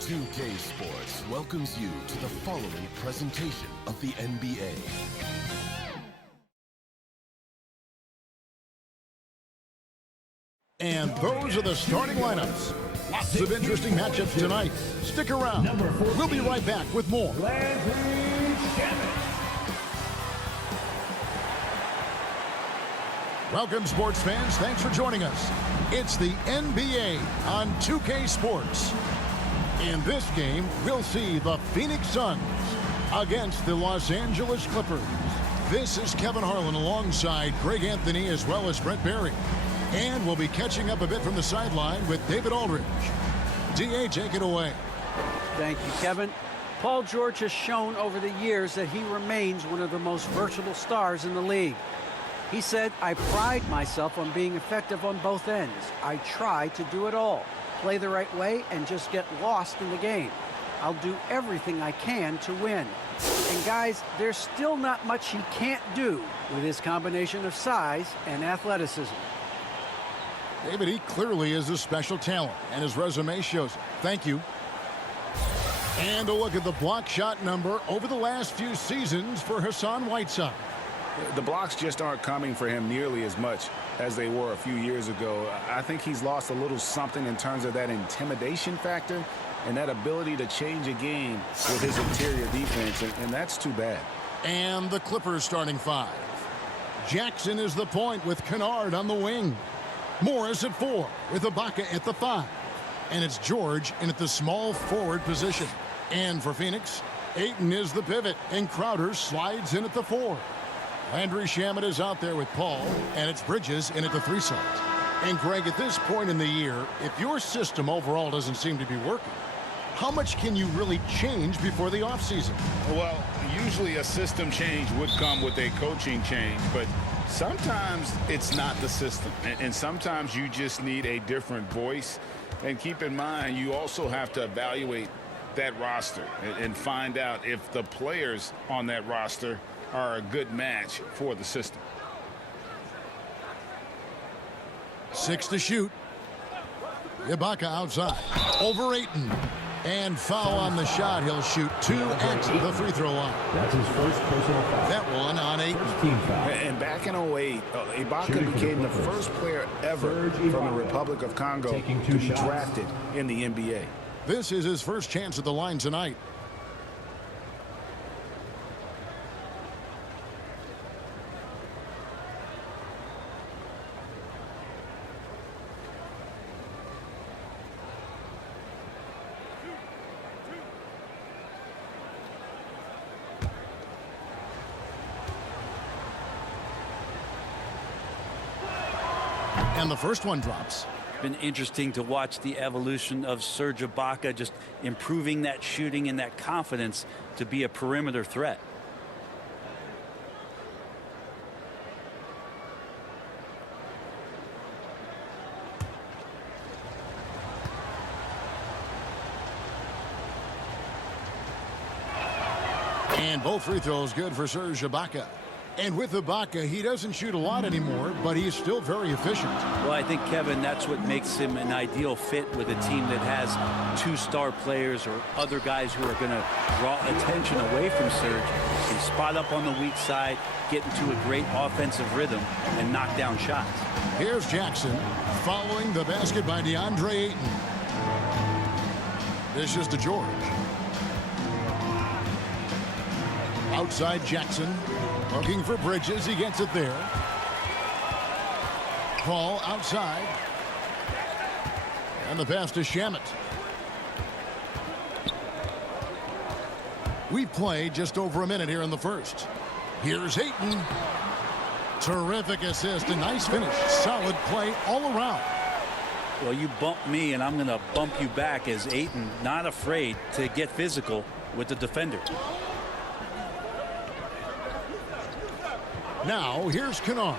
2K Sports welcomes you to the following presentation of the NBA. And those are the starting lineups. Lots of interesting matchups tonight. Stick around. We'll be right back with more. Welcome, sports fans. Thanks for joining us. It's the NBA on 2K Sports. In this game, we'll see the Phoenix Suns against the Los Angeles Clippers. This is Kevin Harlan alongside Greg Anthony as well as Brent Barry. And we'll be catching up a bit from the sideline with David Aldridge. D.A., take it away. Thank you, Kevin. Paul George has shown over the years that he remains one of the most versatile stars in the league. He said, "I pride myself on being effective on both ends. I try to do it all, play the right way, and just get lost in the game. I'll do everything I can to win." And guys, there's still not much he can't do with his combination of size and athleticism. David, he clearly is a special talent, and his resume shows it. Thank you. And a look at the block shot number over the last few seasons for Hassan Whiteside. The blocks just aren't coming for him nearly as much as they were a few years ago. I think he's lost a little something in terms of that intimidation factor and that ability to change a game with his interior defense, and that's too bad. And the Clippers starting five. Jackson is the point with Kennard on the wing. Morris at 4 with Ibaka at the 5. And it's George in at the small forward position. And for Phoenix, Ayton is the pivot, and Crowder slides in at the 4. Landry Shamet is out there with Paul, and it's Bridges in at the 3 slot. And Greg, at this point in the year, if your system overall doesn't seem to be working, how much can you really change before the offseason? Well, usually a system change would come with a coaching change, but sometimes it's not the system, and sometimes you just need a different voice. And keep in mind, you also have to evaluate that roster and find out if the players on that roster are a good match for the system. 6 to shoot. Ibaka outside. Over Ayton. And foul on the shot. He'll shoot 2 at the free throw line. That's his first personal foul. That one on Ayton. And back in 2008, Ibaka became the first player ever from the Republic of Congo to be drafted in the NBA. This is his first chance at the line tonight. And the first one drops. Been interesting to watch the evolution of Serge Ibaka, just improving that shooting and that confidence to be a perimeter threat. And both free throws good for Serge Ibaka. And with Ibaka, he doesn't shoot a lot anymore, but he's still very efficient. Well, I think, Kevin, that's what makes him an ideal fit with a team that has 2 star players or other guys who are going to draw attention away from Serge and spot up on the weak side, get into a great offensive rhythm, and knock down shots. Here's Jackson following the basket by Deandre Ayton. This is to George. Outside Jackson. Looking for Bridges. He gets it there. Paul outside. And the pass to Shamet. We've played just over a minute here in the first. Here's Ayton. Terrific assist. A nice finish. Solid play all around. Well, you bump me, and I'm going to bump you back as Ayton not afraid to get physical with the defender. Now, here's Kennard.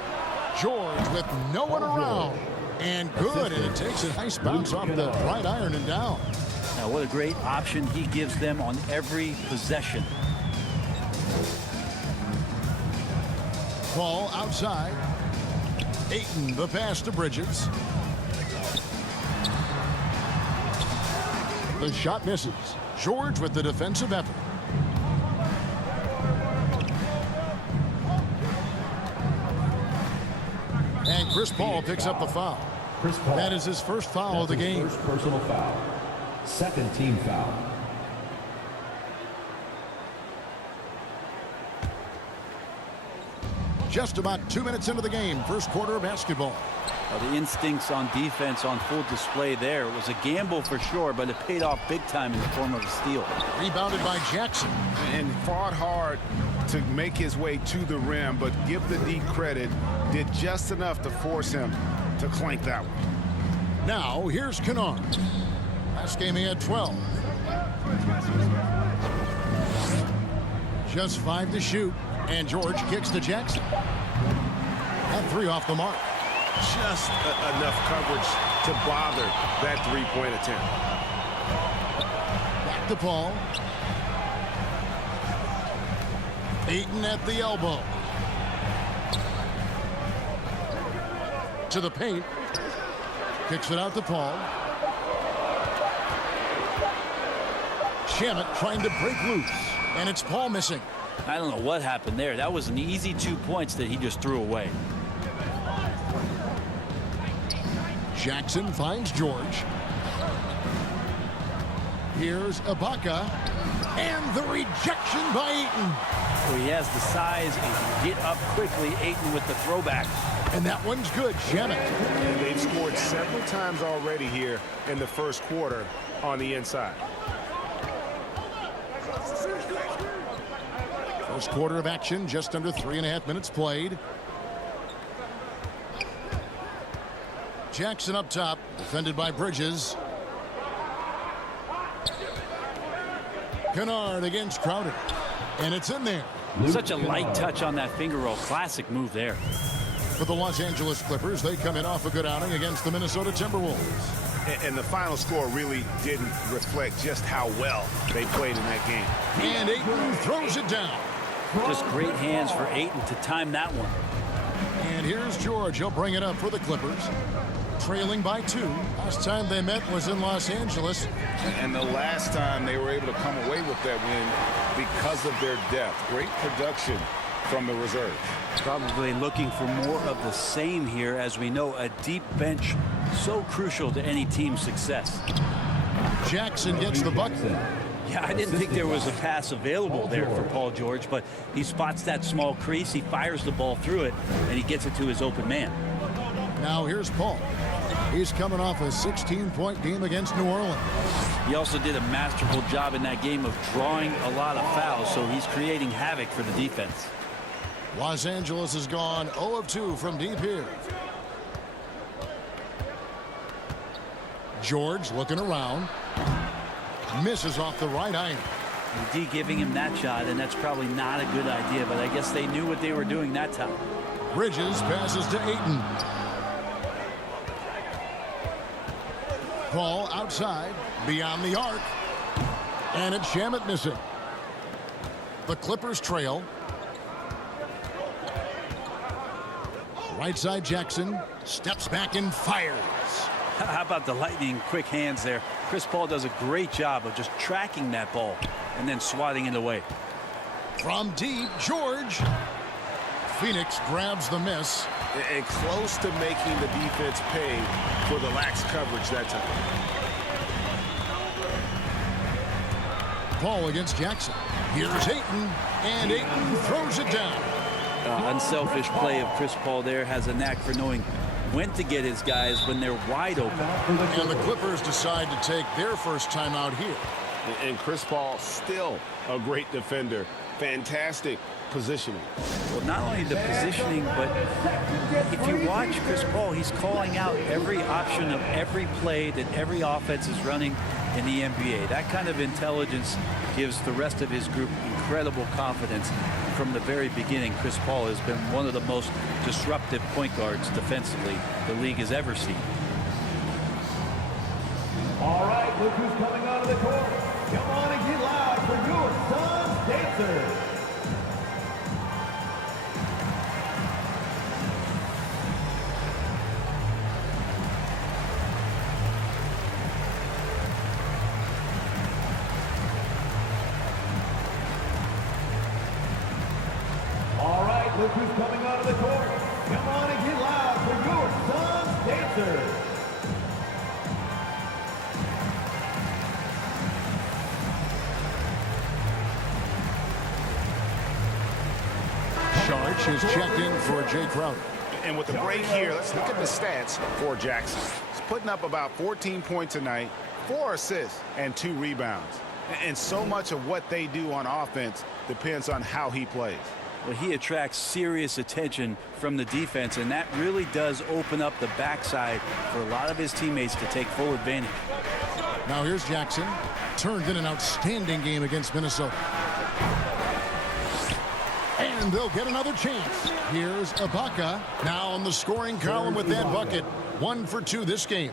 George with no one around. And good, and it takes a nice bounce off the right iron and down. Now, what a great option he gives them on every possession. Paul outside. Ayton, the pass to Bridges. The shot misses. George with the defensive effort. And Chris Paul picks up the foul. Chris Paul. That is his first foul of the game. First personal foul. Second team foul. Just about 2 minutes into the game, first quarter of basketball. The instincts on defense on full display there. It was a gamble for sure, but it paid off big time in the form of a steal. Rebounded by Jackson. And fought hard to make his way to the rim, but give the D credit, did just enough to force him to clank that one. Now, here's Kennard. Last game he had 12. Just 5 to shoot, and George kicks to Jackson. That 3 off the mark. Just enough coverage to bother that three-point attempt. Back to Paul. Ayton at the elbow. To the paint. Kicks it out to Paul. Shamet trying to break loose. And it's Paul missing. I don't know what happened there. That was an easy 2 points that he just threw away. Jackson finds George. Here's Ibaka. And the rejection by Ayton. So he has the size and can get up quickly. Ayton with the throwback. And that one's good. Shamet. And they've scored several times already here in the first quarter on the inside. First quarter of action, just under 3.5 minutes played. Jackson up top, defended by Bridges. Kennard against Crowder. And it's in there. Such a light touch on that finger roll. Classic move there. For the Los Angeles Clippers, they come in off a good outing against the Minnesota Timberwolves. And the final score really didn't reflect just how well they played in that game. And Ayton throws it down. Just great hands for Ayton to time that one. And here's George. He'll bring it up for the Clippers. Trailing by 2. Last time they met was in Los Angeles. And the last time they were able to come away with that win because of their depth. Great production from the reserve. Probably looking for more of the same here. As we know, a deep bench so crucial to any team's success. Jackson gets the bucket. Yeah, I didn't think there was a pass available there for Paul George, but he spots that small crease, he fires the ball through it, and he gets it to his open man. Now here's Paul. He's coming off a 16-point game against New Orleans. He also did a masterful job in that game of drawing a lot of fouls, so he's creating havoc for the defense. Los Angeles has gone 0 of 2 from deep here. George looking around. Misses off the right iron. D giving him that shot, and that's probably not a good idea, but I guess they knew what they were doing that time. Bridges passes to Ayton. Paul outside, beyond the arc. And it's Shamet missing. The Clippers trail. Right side Jackson steps back and fires. How about the lightning quick hands there? Chris Paul does a great job of just tracking that ball and then swatting it away. From deep, George. Phoenix grabs the miss. And close to making the defense pay for the lax coverage that time. Paul against Jackson. Here's Ayton, and Ayton throws it down. Unselfish play of Chris Paul there. Has a knack for knowing when to get his guys when they're wide open. And the Clippers decide to take their first timeout here. And Chris Paul still a great defender. Fantastic positioning. Well, not only the positioning, but if you watch Chris Paul, he's calling out every option of every play that every offense is running in the NBA. That kind of intelligence gives the rest of his group incredible confidence. From the very beginning, Chris Paul has been one of the most disruptive point guards defensively the league has ever seen. All right, look who's coming onto the court. Come on and get loud for your Suns dancers. look who's coming onto the court. Come on and get loud for your son's dancers. Sharch is checked in for Jay Crowder. And with the break here, let's look at the stats for Jackson. He's putting up about 14 points tonight, 4 assists, and 2 rebounds. And so much of what they do on offense depends on how he plays. Well, he attracts serious attention from the defense, and that really does open up the backside for a lot of his teammates to take full advantage. Now here's Jackson. Turned in an outstanding game against Minnesota. And they'll get another chance. Here's Ibaka. Now on the scoring column with that bucket. 1 for 2 this game.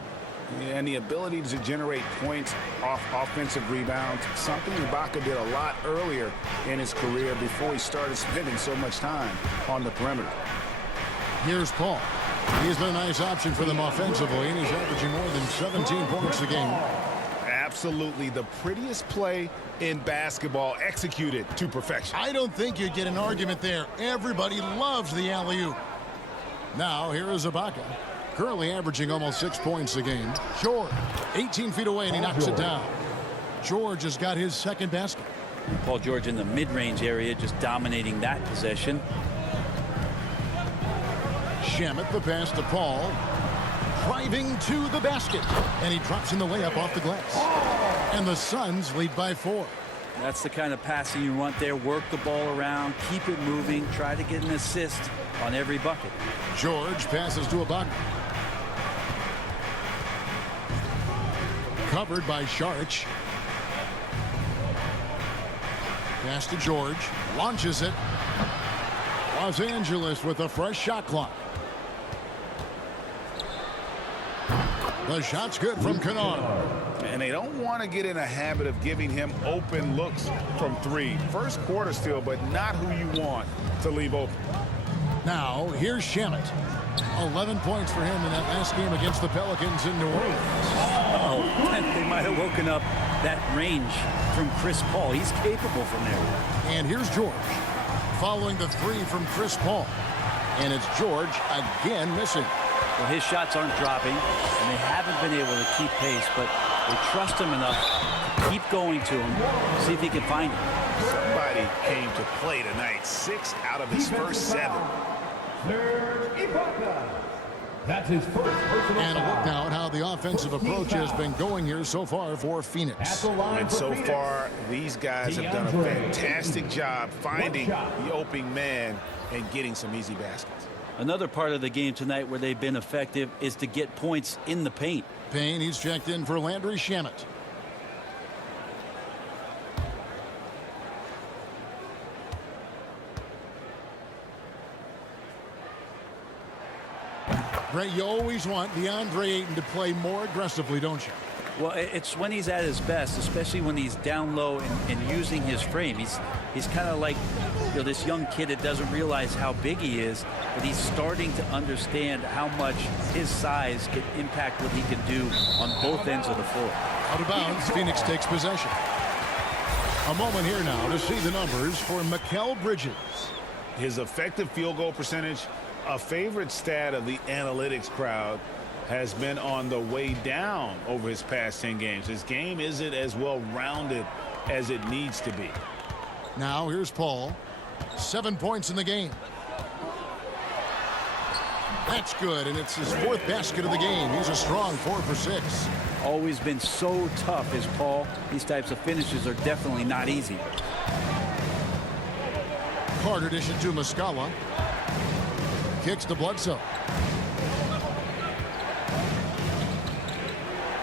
Yeah, and the ability to generate points off offensive rebounds, something Ibaka did a lot earlier in his career before he started spending so much time on the perimeter. Here's Paul. He's been a nice option for them offensively, and he's averaging more than 17 points a game. Absolutely the prettiest play in basketball, executed to perfection. I don't think you get an argument there. Everybody loves the alley-oop. Now here is Ibaka. Currently averaging almost 6 points a game. George, 18 feet away, and he knocks it down. George has got his second basket. Paul George in the mid-range area, just dominating that possession. Shamet the pass to Paul. Driving to the basket. And he drops in the layup off the glass. And the Suns lead by 4. That's the kind of passing you want there. Work the ball around, keep it moving, try to get an assist on every bucket. George passes to Ibaka. Covered by Sharch. Pass to George. Launches it. Los Angeles with a fresh shot clock. The shot's good from Kennard. And they don't want to get in a habit of giving him open looks from 3. First quarter still, but not who you want to leave open. Now, here's Shamet. 11 points for him in that last game against the Pelicans in New Orleans. Oh, they might have woken up that range from Chris Paul. He's capable from there. And here's George following the 3 from Chris Paul. And it's George again missing. Well, his shots aren't dropping, and they haven't been able to keep pace, but they trust him enough to keep going to him, see if he can find him. Somebody came to play tonight. 6 out of his first 7. Serge Ibaka. That's his first personal And a look foul. now at how the offensive approach has been going here so far for Phoenix. And so far, these guys have done a fantastic job finding the opening man and getting some easy baskets. Another part of the game tonight where they've been effective is to get points in the paint. Payne, he's checked in for Landry Shamet. Ray, you always want Deandre Ayton to play more aggressively, don't you? Well, it's when he's at his best, especially when he's down low and using his frame. He's kind of like, you know, this young kid that doesn't realize how big he is, but he's starting to understand how much his size can impact what he can do on both ends of the floor. Out of bounds, Phoenix takes possession. A moment here now to see the numbers for Mikal Bridges. His effective field goal percentage, a favorite stat of the analytics crowd, has been on the way down over his past 10 games. His game isn't as well-rounded as it needs to be. Now here's Paul. 7 points in the game. That's good, and it's his 4th basket of the game. He's a strong 4 for 6. Always been so tough as Paul. These types of finishes are definitely not easy. Carter dish it to Muscala. Kicks to Bledsoe.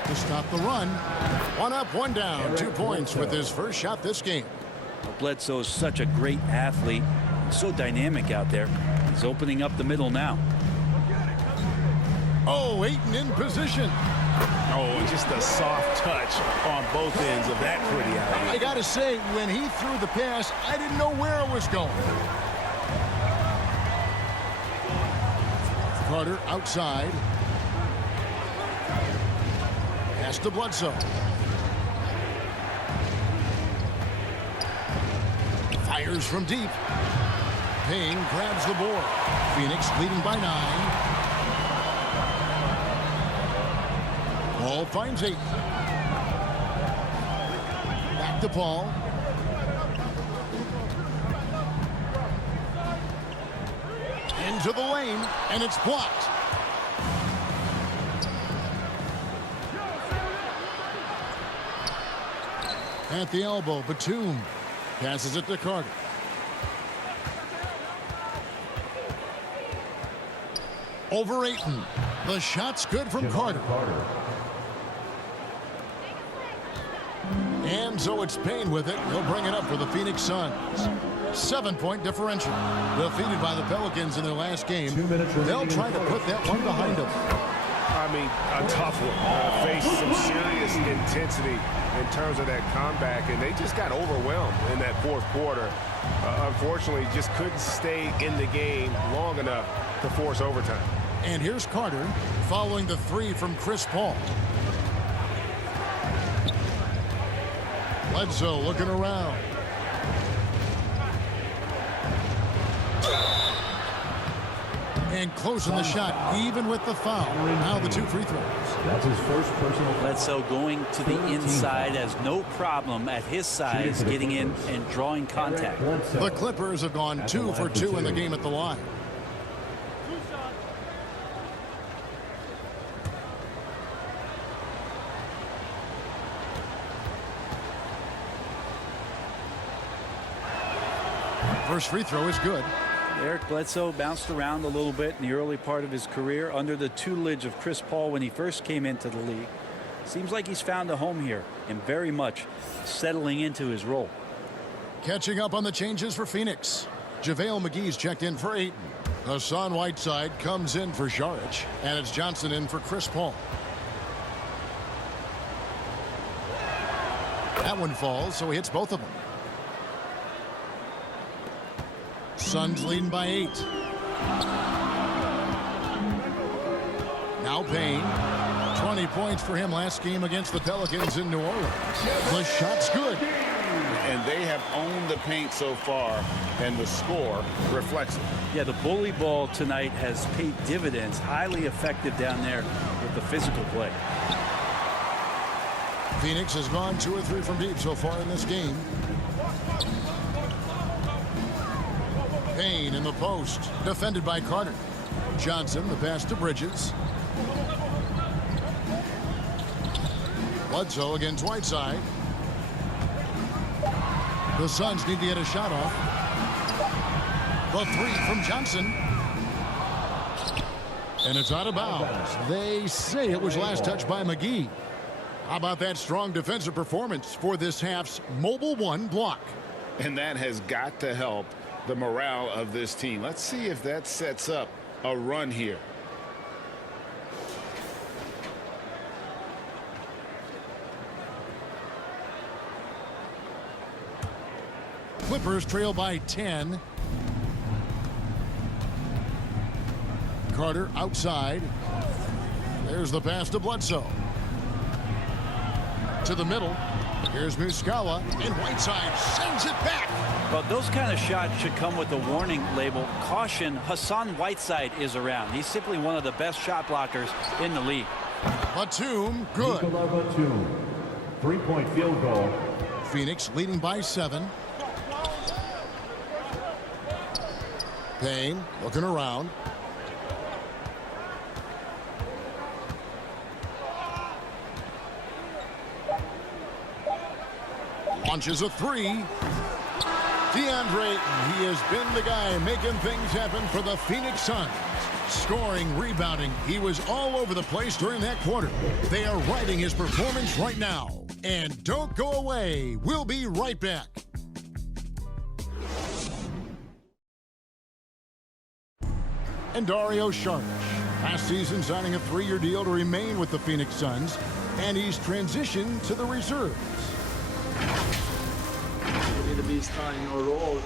To stop the run. 1 up, 1 down. 2 points with his first shot this game. Bledsoe is such a great athlete. So dynamic out there. He's opening up the middle now. Oh, Ayton in position. Oh, just a soft touch on both ends of that pretty alley. I got to say, when he threw the pass, I didn't know where it was going. Carter outside. Pass to Bledsoe. Fires from deep. Payne grabs the board. Phoenix leading by 9. Paul finds 8. Back to Paul. Into the lane, and it's blocked. At the elbow, Batum passes it to Carter. Over Ayton. The shot's good from Carter. And so it's Payne with it. He'll bring it up for the Phoenix Suns. 7-point differential. Defeated by the Pelicans in their last game. They'll try to put that one behind them. I mean, a tough one. Faced some serious intensity in terms of that comeback, and they just got overwhelmed in that fourth quarter. Unfortunately, just couldn't stay in the game long enough to force overtime. And here's Carter following the 3 from Chris Paul. Bledsoe looking around. And closing the shot, even with the foul. Now the 2 free throws. That's his first personal. Bledsoe going to the inside has no problem at his size getting in and drawing contact. The Clippers have gone 2 for 2 in the game at the line. First free throw is good. Eric Bledsoe bounced around a little bit in the early part of his career under the tutelage of Chris Paul when he first came into the league. Seems like he's found a home here and very much settling into his role. Catching up on the changes for Phoenix. JaVale McGee's checked in for Ayton. Hassan Whiteside comes in for Žarić, and it's Johnson in for Chris Paul. That one falls, so he hits both of them. Suns leading by 8. Now Payne. 20 points for him last game against the Pelicans in New Orleans. The shot's good. And they have owned the paint so far, and the score reflects it. Yeah, the bully ball tonight has paid dividends. Highly effective down there with the physical play. Phoenix has gone 2 or 3 from deep so far in this game. Payne in the post, defended by Carter. Johnson, the pass to Bridges. Bledsoe against Whiteside. The Suns need to get a shot off. The 3 from Johnson. And it's out of bounds. They say it was last touched by McGee. How about that strong defensive performance for this half's Mobile 1 block? And that has got to help the morale of this team. Let's see if that sets up a run here. Clippers trail by 10. Carter outside. There's the pass to Bledsoe. To the middle. Here's Muscala, and Whiteside sends it back. Well, those kind of shots should come with a warning label. Caution, Hassan Whiteside is around. He's simply one of the best shot blockers in the league. Batum, good. Nicola Batum, 3-point field goal. Phoenix leading by 7. Payne looking around. Launches a 3. Deandre Ayton, he has been the guy making things happen for the Phoenix Suns. Scoring, rebounding, he was all over the place during that quarter. They are riding his performance right now. And don't go away. We'll be right back. And Dario Žarić, last season signing a 3-year deal to remain with the Phoenix Suns, and he's transitioned to the reserves. You need to be starting your role.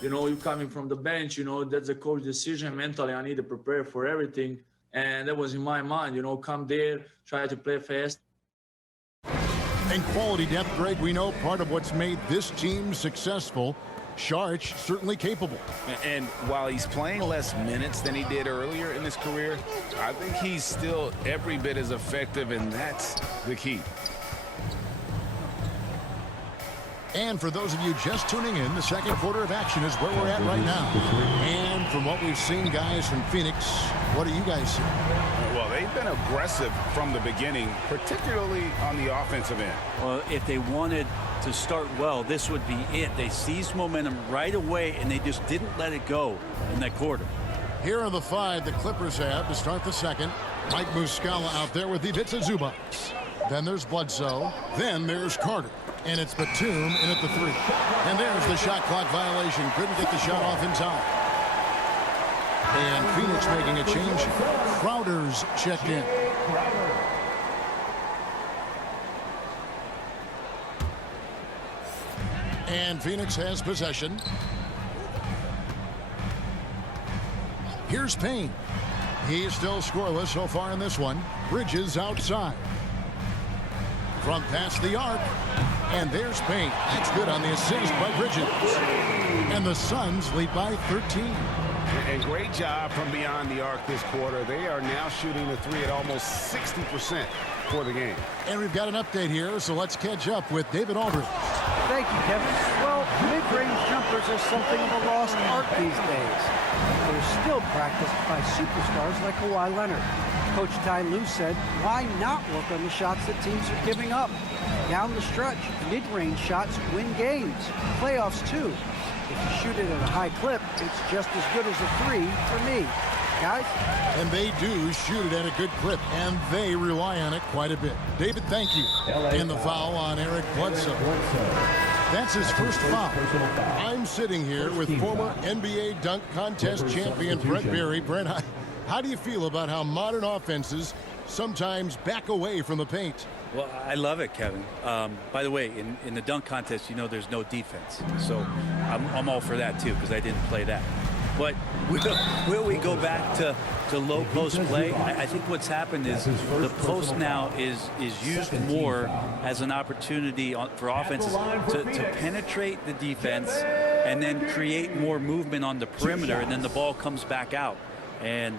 You know, you coming from the bench, you know, that's a coach decision. Mentally, I need to prepare for everything. And that was in my mind, you know, come there, try to play fast. And quality depth, Greg, we know part of what's made this team successful. Sharch certainly capable. And while he's playing less minutes than he did earlier in his career, I think he's still every bit as effective, and that's the key. And for those of you just tuning in, the second quarter of action is where we're at right now. And from what we've seen, guys, from Phoenix, what do you guys see? Well, they've been aggressive from the beginning, particularly on the offensive end. Well, if they wanted to start well, this would be it. They seized momentum right away, and they just didn't let it go in that quarter. Here are the 5 the Clippers have to start the second. Mike Muscala out there with Ivica Zubac. Then there's Bledsoe. Then there's Carter. And it's Batum in at the 3. And there's the shot clock violation. Couldn't get the shot off in time. And Phoenix making a change. Crowder's checked in. And Phoenix has possession. Here's Payne. He's still scoreless so far in this one. Bridges outside. From past the arc. And there's Payne. That's good on the assist by Bridges. And the Suns lead by 13. And great job from beyond the arc this quarter. They are now shooting the 3 at almost 60% for the game. And we've got an update here, so let's catch up with David Aldridge. Thank you, Kevin. Well, mid-range jumpers are something of a lost art these days. They're still practiced by superstars like Kawhi Leonard. Coach Ty Lue said, why not work on the shots that teams are giving up? Down the stretch, mid-range shots win games. Playoffs, too. If you shoot it at a high clip, it's just as good as a 3 for me. Guys? And they do shoot it at a good clip, and they rely on it quite a bit. David, thank you. And the foul on Eric Bledsoe. That's his first foul. I'm sitting here with former NBA dunk contest champion Brent Berry. Brent, how do you feel about how modern offenses sometimes back away from the paint? Well, I love it, Kevin. By the way, in the dunk contest, you know there's no defense. So I'm all for that, too, because I didn't play that. But will we go back to low post play? I think what's happened is the post now is used more as an opportunity for offenses to penetrate the defense and then create more movement on the perimeter, and then the ball comes back out. And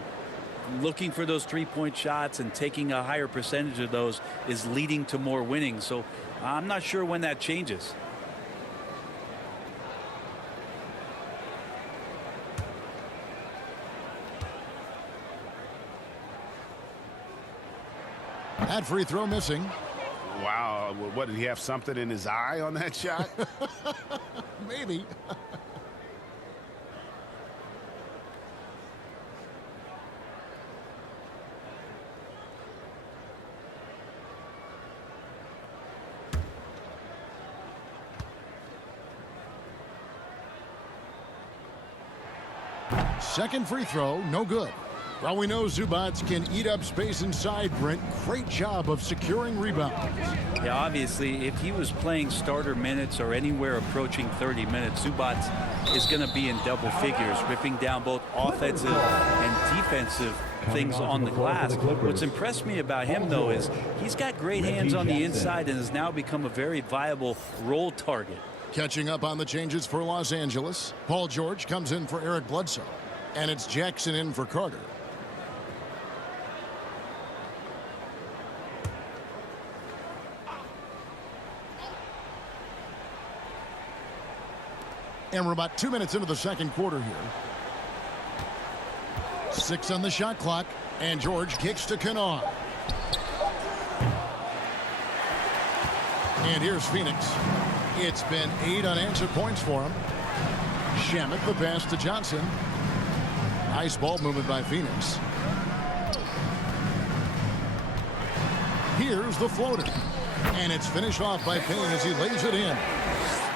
looking for those three-point shots and taking a higher percentage of those is leading to more winning. So I'm not sure when that changes. That free throw missing. Wow. What, did he have something in his eye on that shot? Maybe. Second free throw, no good. Well, we know Zubac can eat up space inside, Brent. Great job of securing rebounds. Yeah, obviously, if he was playing starter minutes or anywhere approaching 30 minutes, Zubac is going to be in double figures, ripping down both offensive and defensive things on the glass. What's impressed me about him, though, is he's got great hands on the inside and has now become a very viable roll target. Catching up on the changes for Los Angeles. Paul George comes in for Eric Bledsoe. And it's Jackson in for Carter. And we're about 2 minutes into the second quarter here. 6 on the shot clock. And George kicks to Kennard. And here's Phoenix. It's been 8 unanswered points for him. Shamet the pass to Johnson. Nice ball movement by Phoenix. Here's the floater. And it's finished off by Payne as he lays it in.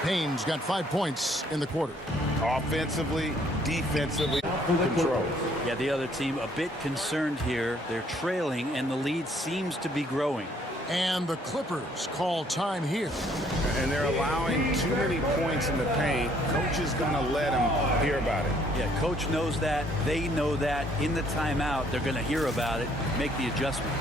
Payne's got 5 points in the quarter. Offensively, defensively, control. Yeah, the other team a bit concerned here. They're trailing, and the lead seems to be growing. And the Clippers call time here. And they're allowing too many points in the paint. Coach is going to let them hear about it. Yeah, coach knows that. They know that. In the timeout, they're going to hear about it, make the adjustment.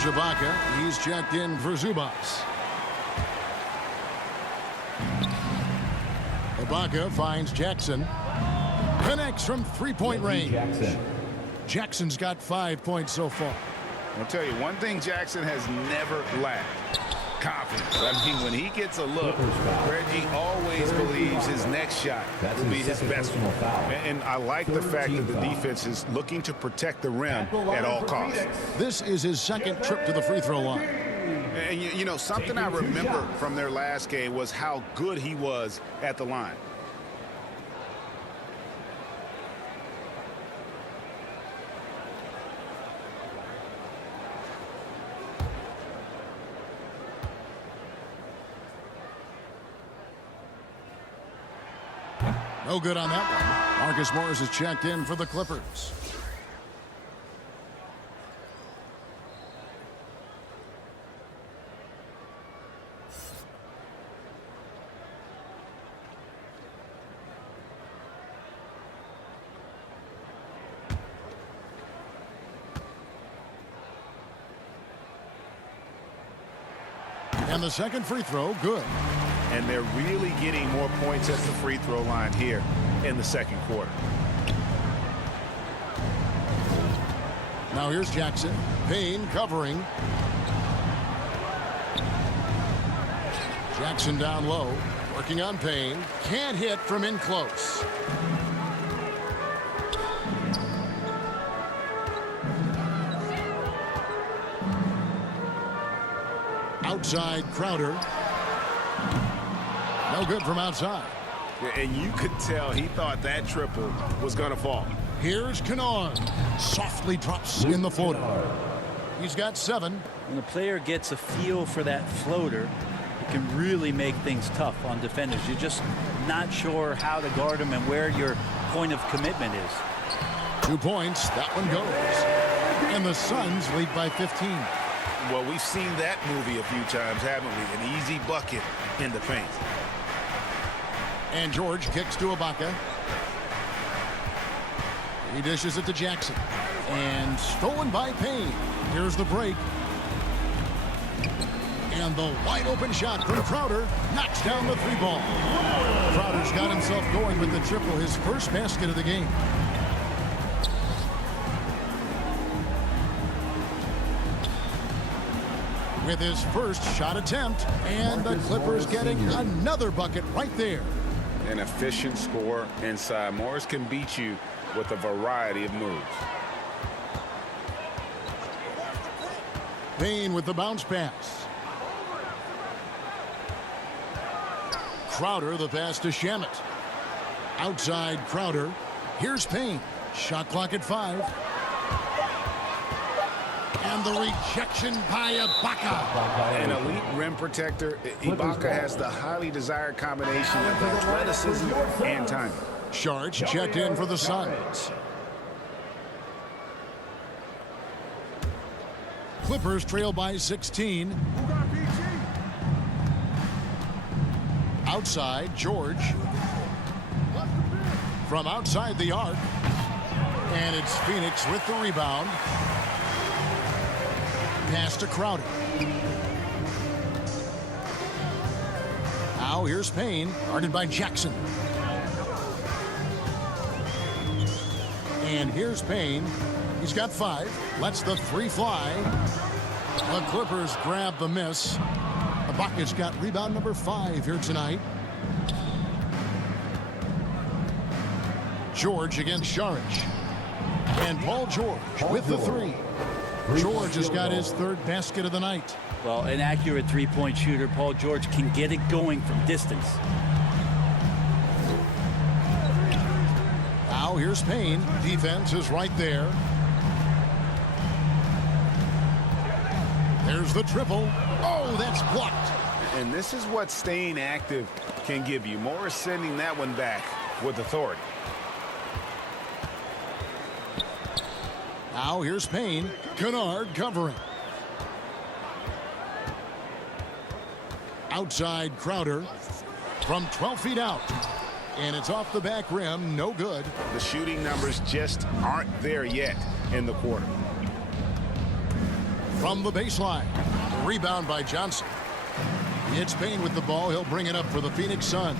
Here's Ibaka. He's checked in for Zubas. Ibaka finds Jackson. Connects from three-point range. Jackson's got 5 points so far. I'll tell you, one thing Jackson has never lacked: confidence. I mean, when he gets a look, Reggie always believes his next shot will be his best one. And I like the fact that the defense is looking to protect the rim at all costs. This is his second trip to the free throw line. And, you know, something I remember from their last game was how good he was at the line. No good on that one. Marcus Morris is checked in for the Clippers. And the second free throw, good. And they're really getting more points at the free throw line here in the second quarter. Now here's Jackson. Payne covering. Jackson down low. Working on Payne. Can't hit from in close. Outside Crowder. No good from outside. And you could tell he thought that triple was going to fall. Here's Kennard. Softly drops in the floater. He's got 7. When the player gets a feel for that floater, it can really make things tough on defenders. You're just not sure how to guard them and where your point of commitment is. 2 points. That one goes. And the Suns lead by 15. Well, we've seen that movie a few times, haven't we? An easy bucket in the paint. And George kicks to Ibaka. He dishes it to Jackson. And stolen by Payne. Here's the break. And the wide open shot from Crowder knocks down the 3-ball. Crowder's got himself going with the triple, his first basket of the game. With his first shot attempt, and the Clippers getting another bucket right there. An efficient score inside. Morris can beat you with a variety of moves. Payne with the bounce pass. Crowder, the pass to Shamet. Outside Crowder. Here's Payne. Shot clock at 5. And the rejection by Ibaka. An elite rim protector, Ibaka has the highly desired combination of athleticism and timing. Sharge checked in for the Suns. Clippers trail by 16. Outside, George. From outside the arc. And it's Phoenix with the rebound. Pass to Crowder. Now here's Payne, guarded by Jackson. And here's Payne. He's got 5. Lets the 3 fly. The Clippers grab the miss. Ibaka's got rebound number 5 here tonight. George against Saric. And Paul George with the 3. George has got his 3rd basket of the night. Well, an accurate three-point shooter. Paul George can get it going from distance. Now here's Payne. Defense is right there. There's the triple. Oh, that's blocked. And this is what staying active can give you. Morris sending that one back with authority. Now here's Payne. Kennard covering. Outside Crowder from 12 feet out. And it's off the back rim. No good. The shooting numbers just aren't there yet in the quarter. From the baseline. Rebound by Johnson. It's Payne with the ball. He'll bring it up for the Phoenix Suns.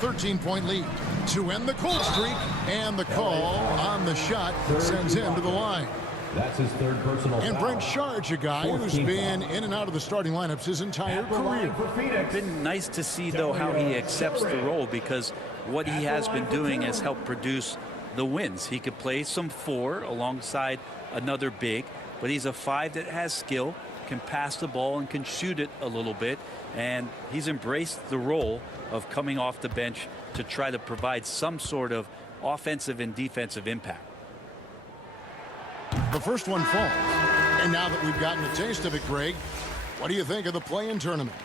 13-point lead to end the cold streak. And the call on the shot sends him to the line. That's his third personal And foul. Brent Sharge, a guy who's been in and out of the starting lineups his entire career. It's been nice to see, though, how he accepts the role, because what he has been doing has helped produce the wins. He could play some 4 alongside another big, but he's a 5 that has skill, can pass the ball, and can shoot it a little bit. And he's embraced the role of coming off the bench to try to provide some sort of offensive and defensive impact. The first one falls. And now that we've gotten a taste of it, Greg, what do you think of the play-in tournament?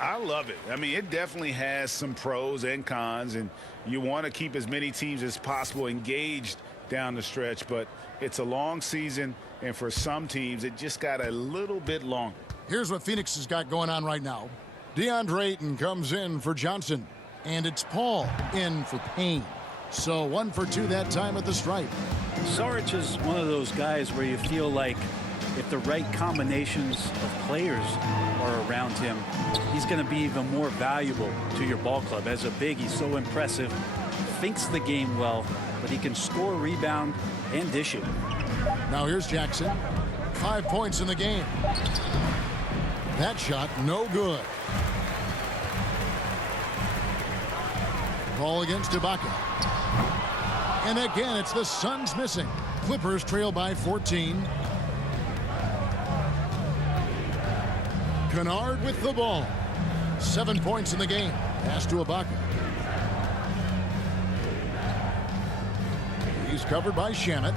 I love it. I mean, it definitely has some pros and cons, and you want to keep as many teams as possible engaged down the stretch, but it's a long season, and for some teams, it just got a little bit longer. Here's what Phoenix has got going on right now. Deandre Ayton comes in for Johnson, and it's Paul in for Payne. So 1 for 2 that time at the stripe. Saric is one of those guys where you feel like if the right combinations of players are around him, he's going to be even more valuable to your ball club. As a big, he's so impressive, thinks the game well, but he can score, rebound, and dish it. Now here's Jackson. 5 points in the game. That shot, no good. Ball against Ibaka. And again, it's the Suns missing. Clippers trail by 14. Kennard with the ball. 7 points in the game. Pass to Ibaka. He's covered by Shamet.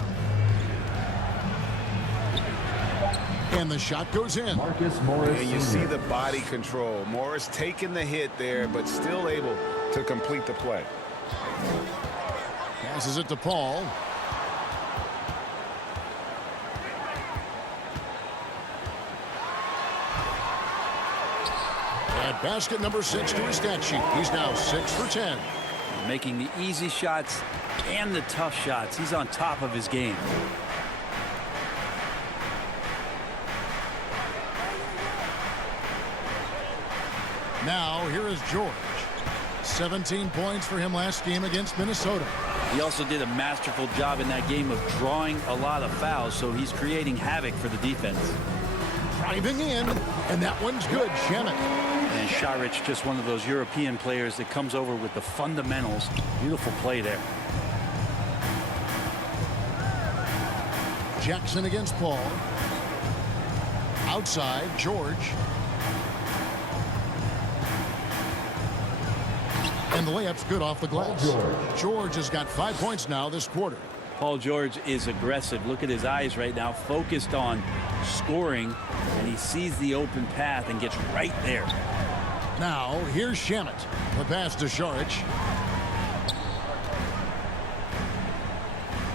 And the shot goes in. Marcus Morris. And you see the body control. Morris taking the hit there, but still able to complete the play. Passes it to Paul. At basket number 6 to his stat sheet. He's now 6 for 10. Making the easy shots and the tough shots. He's on top of his game. Now, here is George. 17 points for him last game against Minnesota. He also did a masterful job in that game of drawing a lot of fouls, so he's creating havoc for the defense. Driving in, and that one's good. Shamet. And Saric, just one of those European players that comes over with the fundamentals. Beautiful play there. Jackson against Paul. Outside, George. And the layup's good off the glass. George has got 5 points now this quarter. Paul George is aggressive. Look at his eyes right now, focused on scoring, and he sees the open path and gets right there. Now, here's Shamet. The pass to Saric.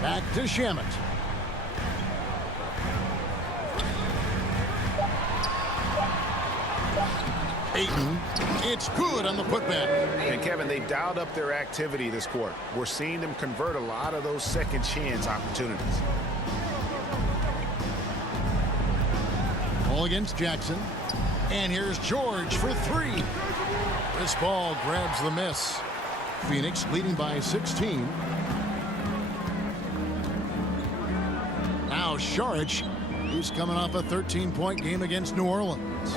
Back to Shamet. Ayton. It's good on the putback. And Kevin, they dialed up their activity this quarter. We're seeing them convert a lot of those second chance opportunities. Ball against Jackson. And here's George for 3. This ball grabs the miss. Phoenix leading by 16. Now Saric. He's coming off a 13-point game against New Orleans.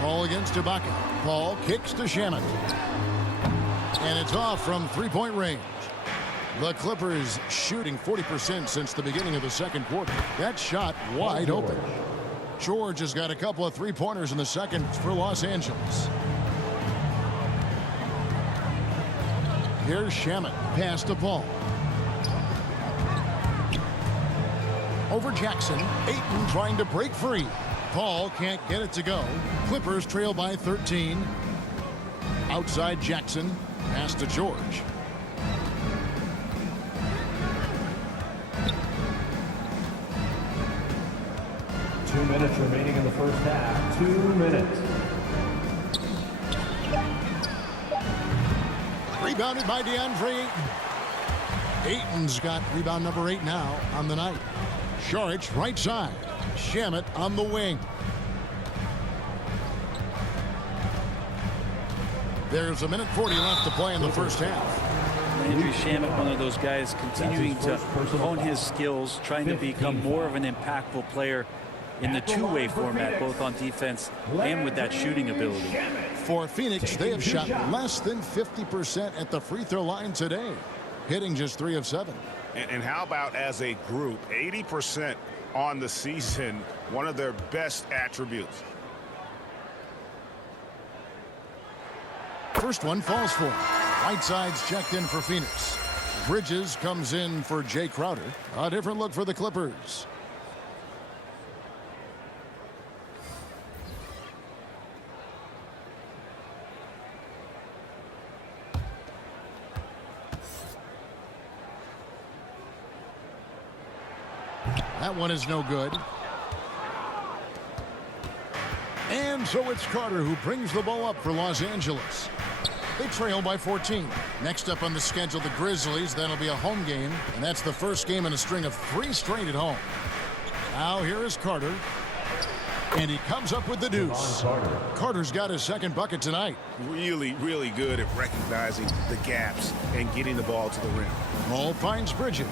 Paul against Ibaka. Paul kicks to Shamet. And it's off from 3-point range. The Clippers shooting 40% since the beginning of the second quarter. That shot wide open. George has got a couple of 3-pointers in the second for Los Angeles. Here's Shamet. Pass to Paul. Over Jackson. Ayton trying to break free. Paul can't get it to go. Clippers trail by 13. Outside Jackson. Pass to George. Two minutes remaining in the first half. 2 minutes. Rebounded by Deandre Ayton. Ayton's got rebound number 8 now on the night. Saric right side. Shamet on the wing. There's 1:40 left to play in the first half. Landry Shamet, one of those guys continuing to hone his skills, trying to become more of an impactful player in the two-way format, both on defense and with that shooting ability. For Phoenix, they have shot less than 50% at the free throw line today, hitting just 3 of 7. And how about as a group, 80% on the season, one of their best attributes. First one falls for him. Whiteside's checked in for Phoenix. Bridges comes in for Jay Crowder. A different look for the Clippers. That one is no good. And so it's Carter who brings the ball up for Los Angeles. They trail by 14. Next up on the schedule, the Grizzlies. That'll be a home game, and that's the first game in a string of 3 straight at home. Now here is Carter, and he comes up with the deuce. Carter's got his second bucket tonight. Really, really good at recognizing the gaps and getting the ball to the rim. Ball finds Bridges.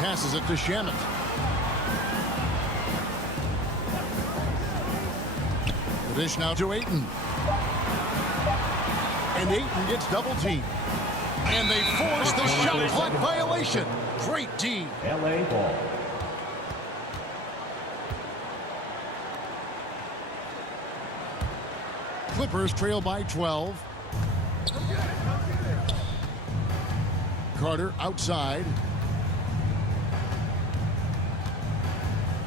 Passes it to Shamet. The dish now to Ayton. And Ayton gets double teamed. And they force the shot clock violation. Great D. LA ball. Clippers trail by 12. Carter outside.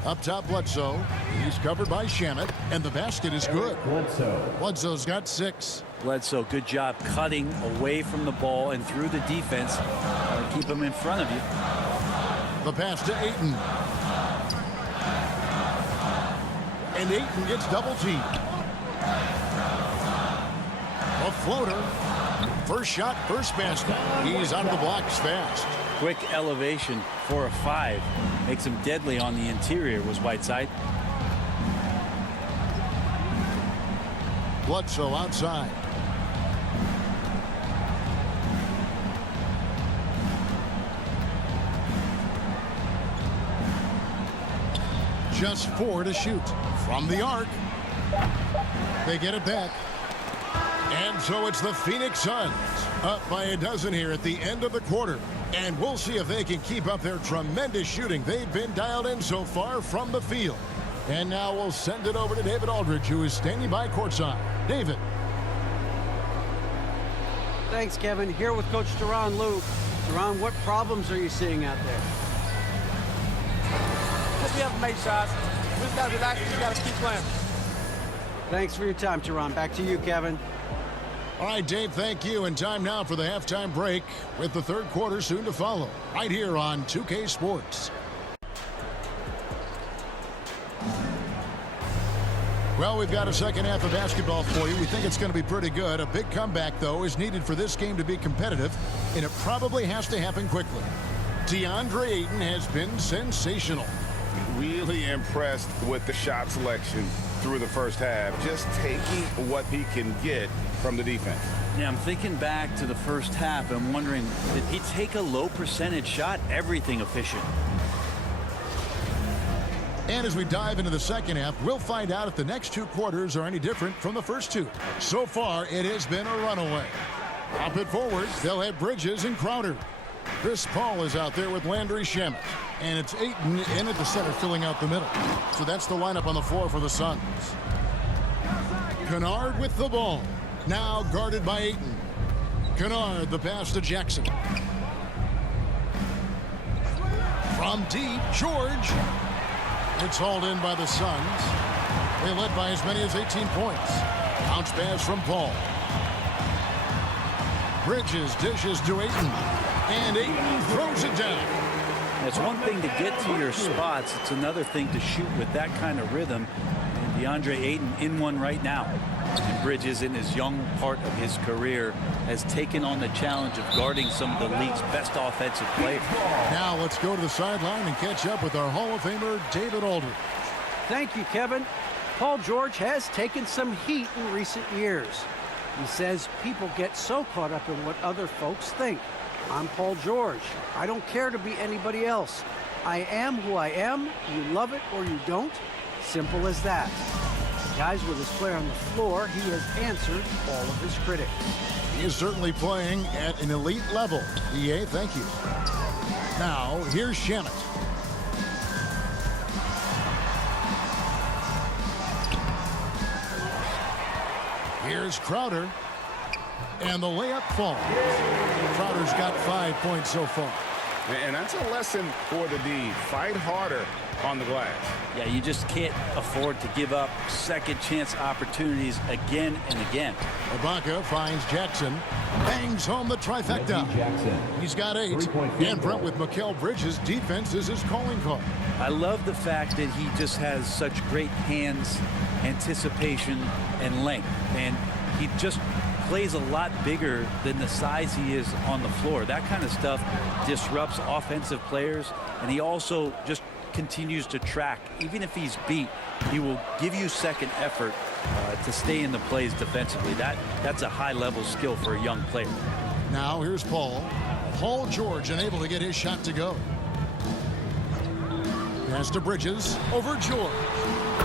Up top, Bledsoe. He's covered by Shamet, and the basket is good. Bledsoe's got 6. Bledsoe, good job cutting away from the ball and through the defense. Keep him in front of you. The pass to Ayton. And Ayton gets double teamed. A floater. First shot, first basket. He's out of the blocks fast. Quick elevation for a 5. Makes him deadly on the interior, was Whiteside. Bledsoe outside. Just 4 to shoot. From the arc. They get it back. And so it's the Phoenix Suns up by a dozen here at the end of the quarter. And we'll see if they can keep up their tremendous shooting they've been dialed in so far from the field. And now we'll send it over to David Aldridge, who is standing by courtside. David. Thanks, Kevin. Here with Coach Duran Lou. Duran, what problems are you seeing out there? Just we haven't made shots. We just got to relax. We just got to keep playing. Thanks for your time, Duran. Back to you, Kevin. All right, Dave, thank you. And time now for the halftime break with the third quarter soon to follow right here on 2K Sports. Well, we've got a second half of basketball for you. We think it's going to be pretty good. A big comeback, though, is needed for this game to be competitive, and it probably has to happen quickly. Deandre Ayton has been sensational. Really impressed with the shot selection through the first half, just taking what he can get from the defense. Yeah, I'm thinking back to the first half. I'm wondering, did he take a low percentage shot? Everything efficient. And as we dive into the second half, we'll find out if the next 2 quarters are any different from the first 2. So far, it has been a runaway. Pop it forward. They'll have Bridges and Crowder. Chris Paul is out there with Landry Shamet. And it's Ayton in at the center, filling out the middle. So that's the lineup on the floor for the Suns. Kennard with the ball. Now guarded by Ayton. Kennard, the pass to Jackson. From deep, George. It's hauled in by the Suns. They led by as many as 18 points. Bounce pass from Paul. Bridges dishes to Ayton. And Ayton throws it down. It's one thing to get to your spots. It's another thing to shoot with that kind of rhythm. And Deandre Ayton in one right now. And Bridges, in his young part of his career, has taken on the challenge of guarding some of the league's best offensive players. Now let's go to the sideline and catch up with our Hall of Famer, David Aldridge. Thank you, Kevin. Paul George has taken some heat in recent years. He says people get so caught up in what other folks think. I'm Paul George. I don't care to be anybody else. I am who I am. You love it or you don't. Simple as that. Guys, with his play on the floor, he has answered all of his critics. He is certainly playing at an elite level. EA, thank you. Now, here's Shamet. Here's Crowder. And the layup falls. Crowder's got 5 points so far. And that's a lesson for the D. Fight harder on the glass. Yeah, you just can't afford to give up second chance opportunities again and again. Ibaka finds Jackson. Bangs home the trifecta. He's got 8. And Brent with Mikal Bridges' defense is his calling card. I love the fact that he just has such great hands, anticipation, and length. And he just plays a lot bigger than the size he is on the floor. That kind of stuff disrupts offensive players, and he also just continues to track. Even if he's beat, he will give you second effort to stay in the plays defensively. That's a high-level skill for a young player. Now here's Paul. Paul George unable to get his shot to go. Pass to Bridges over George.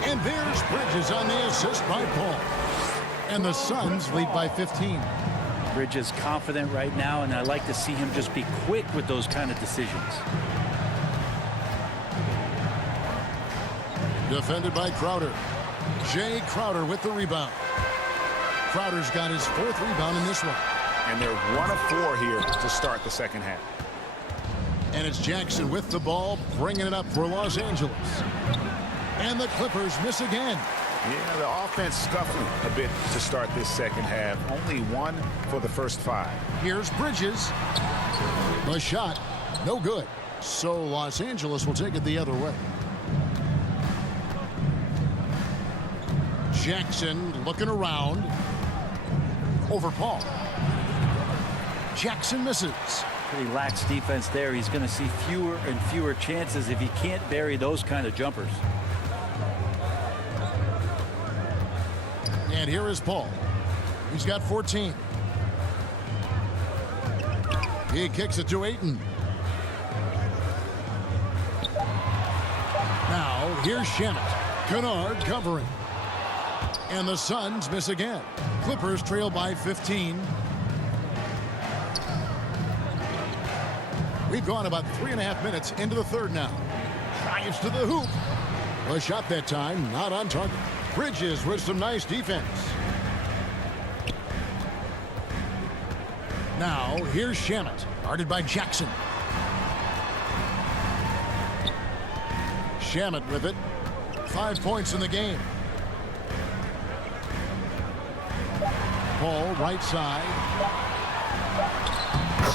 And there's Bridges on the assist by Paul. And the Suns lead by 15. Bridges confident right now, and I like to see him just be quick with those kind of decisions. Defended by Crowder. Jay Crowder with the rebound. Crowder's got his 4th rebound in this one. And they're 1 of 4 here to start the second half. And it's Jackson with the ball, bringing it up for Los Angeles. And the Clippers miss again. Yeah, the offense scuffling a bit to start this second half. Only 1 for the first 5. Here's Bridges. The shot, no good. So Los Angeles will take it the other way. Jackson looking around. Over Paul. Jackson misses. Pretty lax defense there. He's going to see fewer and fewer chances if he can't bury those kind of jumpers. And here is Paul. He's got 14. He kicks it to Ayton. Now, here's Shamet. Kennard covering. And the Suns miss again. Clippers trail by 15. We've gone about 3.5 minutes into the third now. Drives to the hoop. A shot that time, not on target. Bridges with some nice defense. Now, here's Shamet, guarded by Jackson. Shamet with it. 5 points in the game. Paul, right side.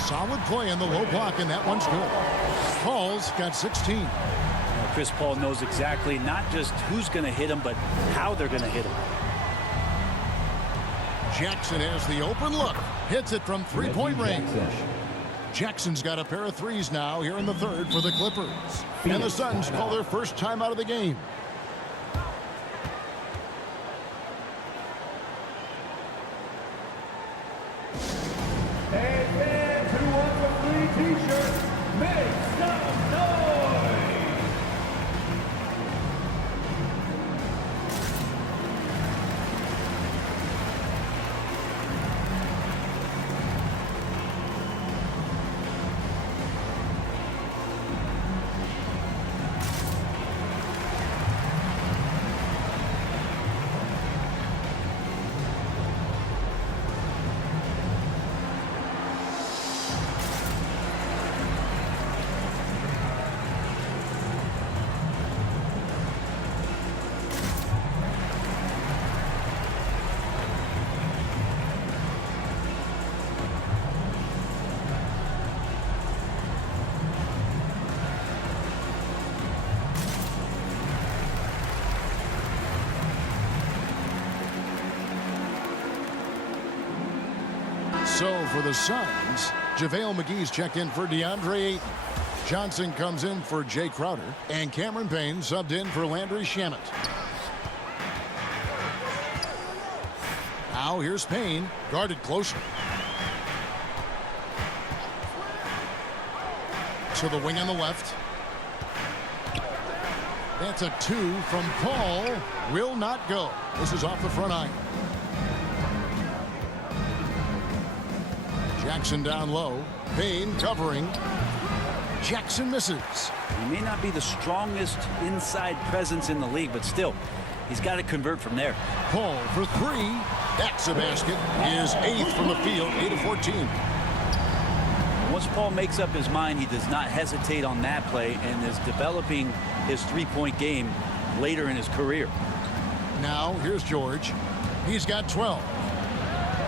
Solid play in the low block, and that one's good. Paul's got 16. Chris Paul knows exactly not just who's going to hit him, but how they're going to hit him. Jackson has the open look. Hits it from three-point range. Jackson's got a pair of threes now here in the third for the Clippers. And the Suns call their first time out of the game. Hey, fans who want the free t-shirts, make some noise! So for the Suns, JaVale McGee's checked in for Deandre Ayton. Johnson comes in for Jay Crowder. And Cameron Payne subbed in for Landry Shamet. Now here's Payne, guarded closer. To the wing on the left. That's a 2 from Paul. Will not go. This is off the front iron. Jackson down low. Payne covering. Jackson misses. He may not be the strongest inside presence in the league, but still, he's got to convert from there. Paul for 3. That's a basket. His 8th from the field, 8 of 14. Once Paul makes up his mind, he does not hesitate on that play and is developing his three-point game later in his career. Now here's George. He's got 12.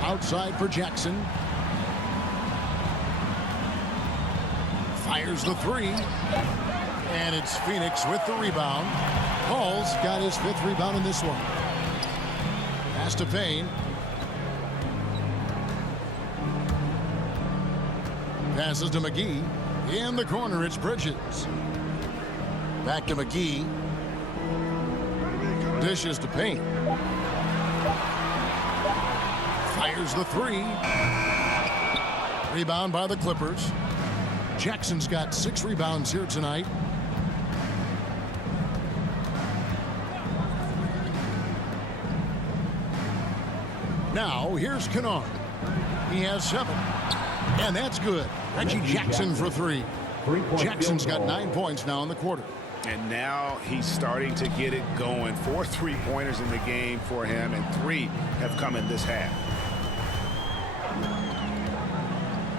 Outside for Jackson. Fires the 3. And it's Phoenix with the rebound. Paul's got his 5th rebound in this one. Pass to Payne. Passes to McGee. In the corner, it's Bridges. Back to McGee. Dishes to Payne. Fires the 3. Rebound by the Clippers. Jackson's got 6 rebounds here tonight. Now, here's Kennard. He has 7. And that's good. Reggie Jackson for 3. Jackson's got 9 points now in the quarter. And now he's starting to get it going. 4 3-pointers in the game for him, and 3 have come in this half.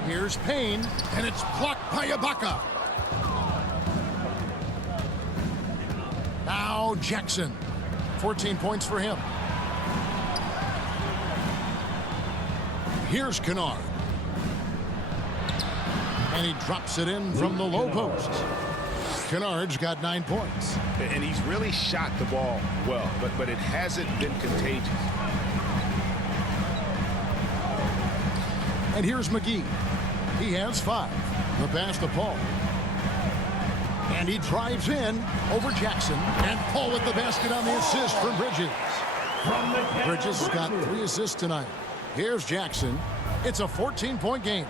Here's Payne, and it's blocked by Ibaka. Now Jackson. 14 points for him. Here's Kennard. And he drops it in from the low post. Kennard's got 9 points. And he's really shot the ball well, but it hasn't been contagious. And here's McGee. He has 5. The pass to Paul. And he drives in over Jackson. And Paul with the basket on the assist from Bridges. Bridges has got 3 assists tonight. Here's Jackson. It's a 14-point game.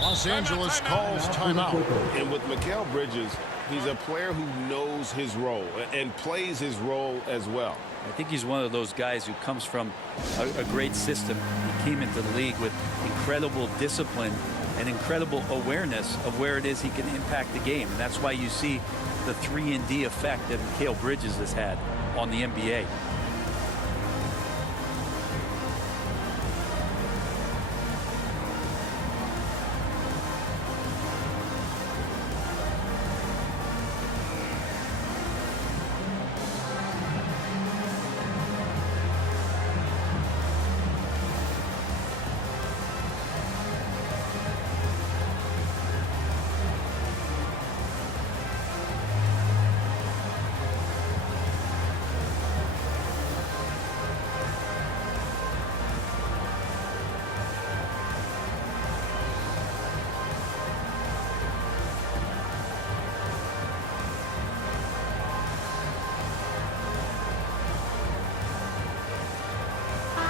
Los Angeles calls timeout. And with Mikal Bridges, he's a player who knows his role and plays his role as well. I think he's one of those guys who comes from a great system. He came into the league with incredible discipline and incredible awareness of where it is he can impact the game. And that's why you see the 3-and-D effect that Mikal Bridges has had on the NBA.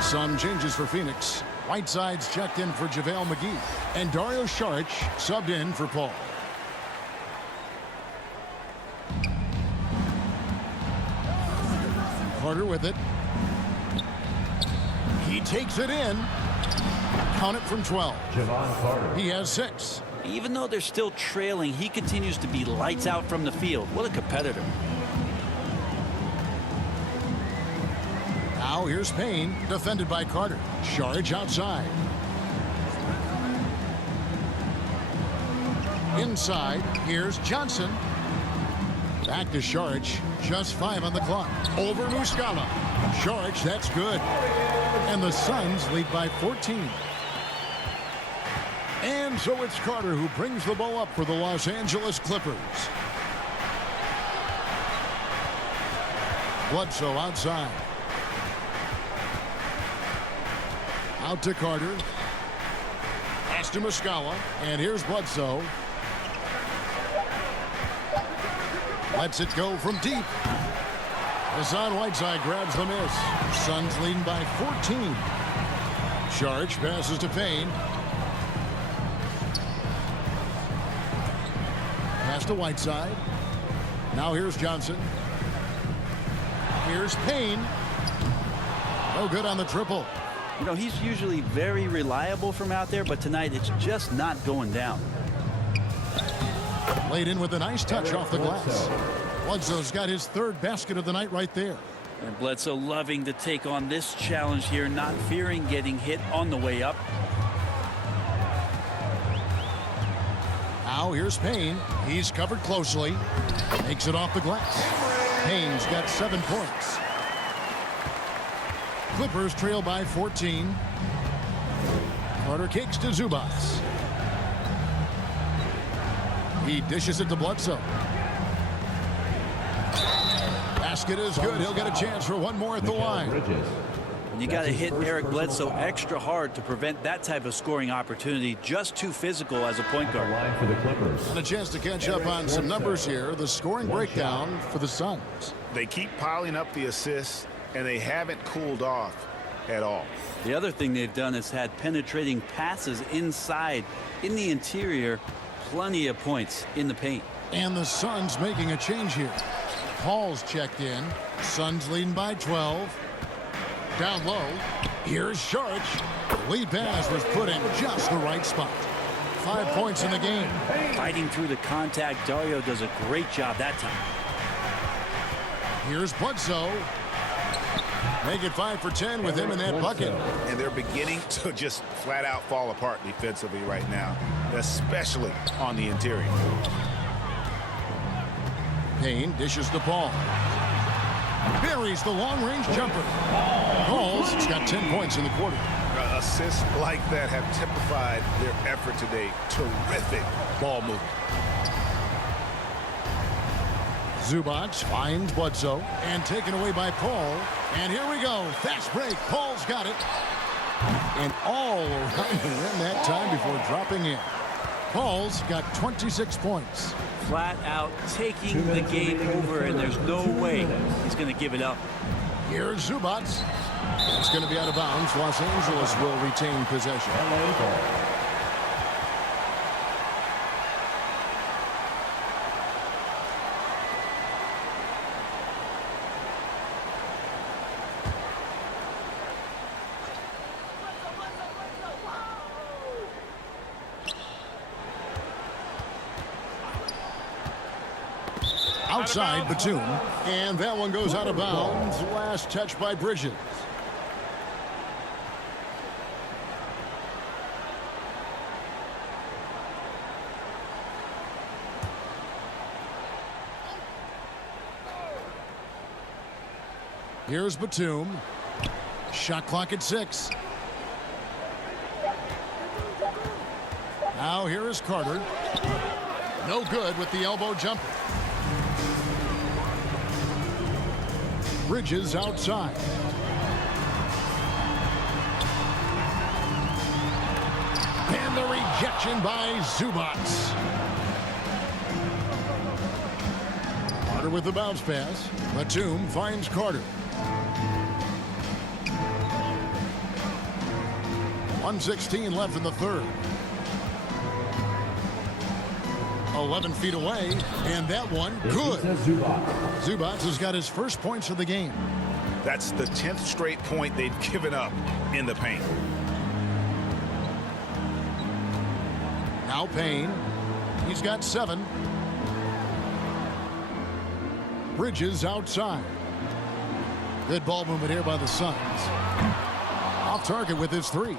Some changes for Phoenix. Whiteside's checked in for JaVale McGee. And Dario Saric subbed in for Paul. Carter with it. He takes it in. Count it from 12. Javon Carter. He has 6. Even though they're still trailing, he continues to be lights out from the field. What a competitor. Now here's Payne, defended by Carter. Saric outside. Inside, here's Johnson. Back to Saric, just 5 on the clock. Over Muscala. Saric, that's good. And the Suns lead by 14. And so it's Carter who brings the ball up for the Los Angeles Clippers. Bledsoe outside. Out to Carter. Pass to Muscala, and here's Bledsoe. Lets it go from deep. Hassan Whiteside grabs the miss. Suns leading by 14. Sharch passes to Payne. Pass to Whiteside. Now here's Johnson. Here's Payne. No good on the triple. You know, he's usually very reliable from out there, but tonight it's just not going down. Laid in with a nice touch off the glass. Bledsoe's got his third basket of the night right there. And Bledsoe loving to take on this challenge here, not fearing getting hit on the way up. Now here's Payne. He's covered closely. Makes it off the glass. Payne's got 7 points. Clippers trail by 14. Carter kicks to Zubac. He dishes it to Bledsoe. Basket is good. He'll get a chance for one more at the line. You got to hit Eric Bledsoe extra hard to prevent that type of scoring opportunity. Just too physical as a point guard. And a chance to catch up on some numbers here. The scoring breakdown for the Suns. They keep piling up the assists, and they haven't cooled off at all. The other thing they've done is had penetrating passes inside, in the interior, plenty of points in the paint. And the Suns making a change here. Paul's checked in. Suns leading by 12. Down low. Here's Sharch. The lead pass was put in just the right spot. 5 points in the game. Fighting through the contact. Dario does a great job that time. Here's Bledsoe. Make it 5 for 10 with him in that bucket. And they're beginning to just flat out fall apart defensively right now, especially on the interior. Payne dishes to Paul. Buries the long-range jumper. Calls. He's got 10 points in the quarter. Assists like that have typified their effort today. Terrific ball movement. Zubac finds Bledsoe and taken away by Paul. And here we go. Fast break. Paul's got it. And all around the rim that time before dropping in. Paul's got 26 points. Flat out taking the game over, and there's no way he's going to give it up. Here's Zubac. It's going to be out of bounds. Los Angeles will retain possession. Outside Batum, and that one goes out of bounds. Last touch by Bridges. Here's Batum. Shot clock at 6. Now here is Carter. No good with the elbow jumper. Bridges outside. And the rejection by Zubac. Carter with the bounce pass. Batum finds Carter. 1:16 left in the third. 11 feet away, and that one good. Zubac has got his first points of the game. That's the 10th straight point they've given up in the paint. Now Payne. He's got 7. Bridges outside. Good ball movement here by the Suns. Off target with his 3.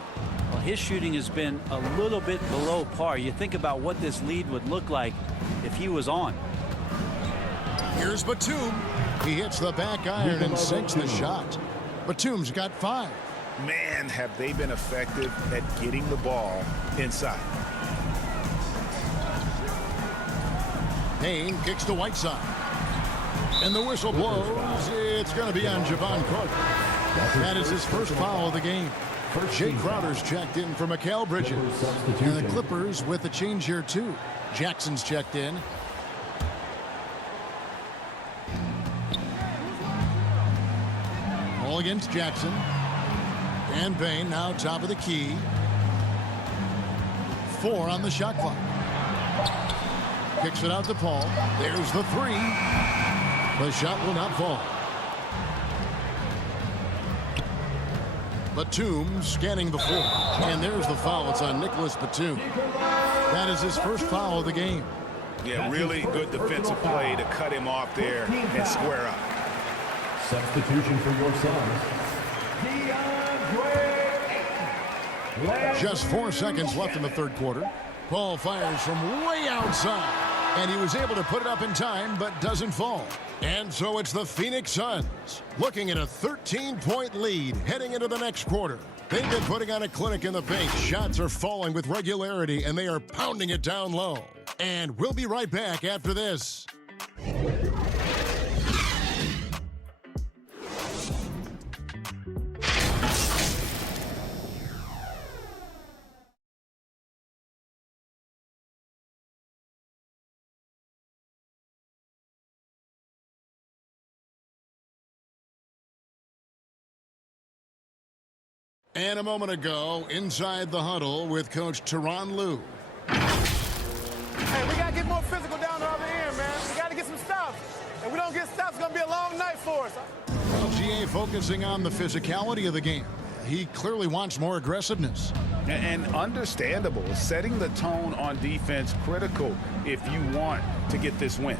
Well, his shooting has been a little bit below par. You think about what this lead would look like if he was on. Here's Batum. He hits the back iron and sinks the shot. Batum's got 5. Man, have they been effective at getting the ball inside. Payne kicks to Whiteside. And the whistle blows. It's going to be on Javon Carter. That is his first foul of the game. Jay Crowder's checked in for Mikal Bridges. And the Clippers with a change here, too. Jackson's checked in. All against Jackson. And Payne now top of the key. 4 on the shot clock. Kicks it out to Paul. There's the 3. The shot will not fall. Batum scanning the floor. And there's the foul. It's on Nicholas Batum. That is his first foul of the game. Yeah, really good defensive play to cut him off there and square up. Substitution for your Suns, Deandre Ayton. Just 4 seconds left in the third quarter. Paul fires from way outside. And he was able to put it up in time, but doesn't fall. And so it's the Phoenix Suns looking at a 13-point lead heading into the next quarter. They've been putting on a clinic in the paint. Shots are falling with regularity, and they are pounding it down low. And we'll be right back after this. And a moment ago, inside the huddle with Coach Tyronn Lue. Hey, we got to get more physical down the other end, man. We got to get some stops. If we don't get stops, it's going to be a long night for us. LGA focusing on the physicality of the game. He clearly wants more aggressiveness. And understandable. Setting the tone on defense critical if you want to get this win.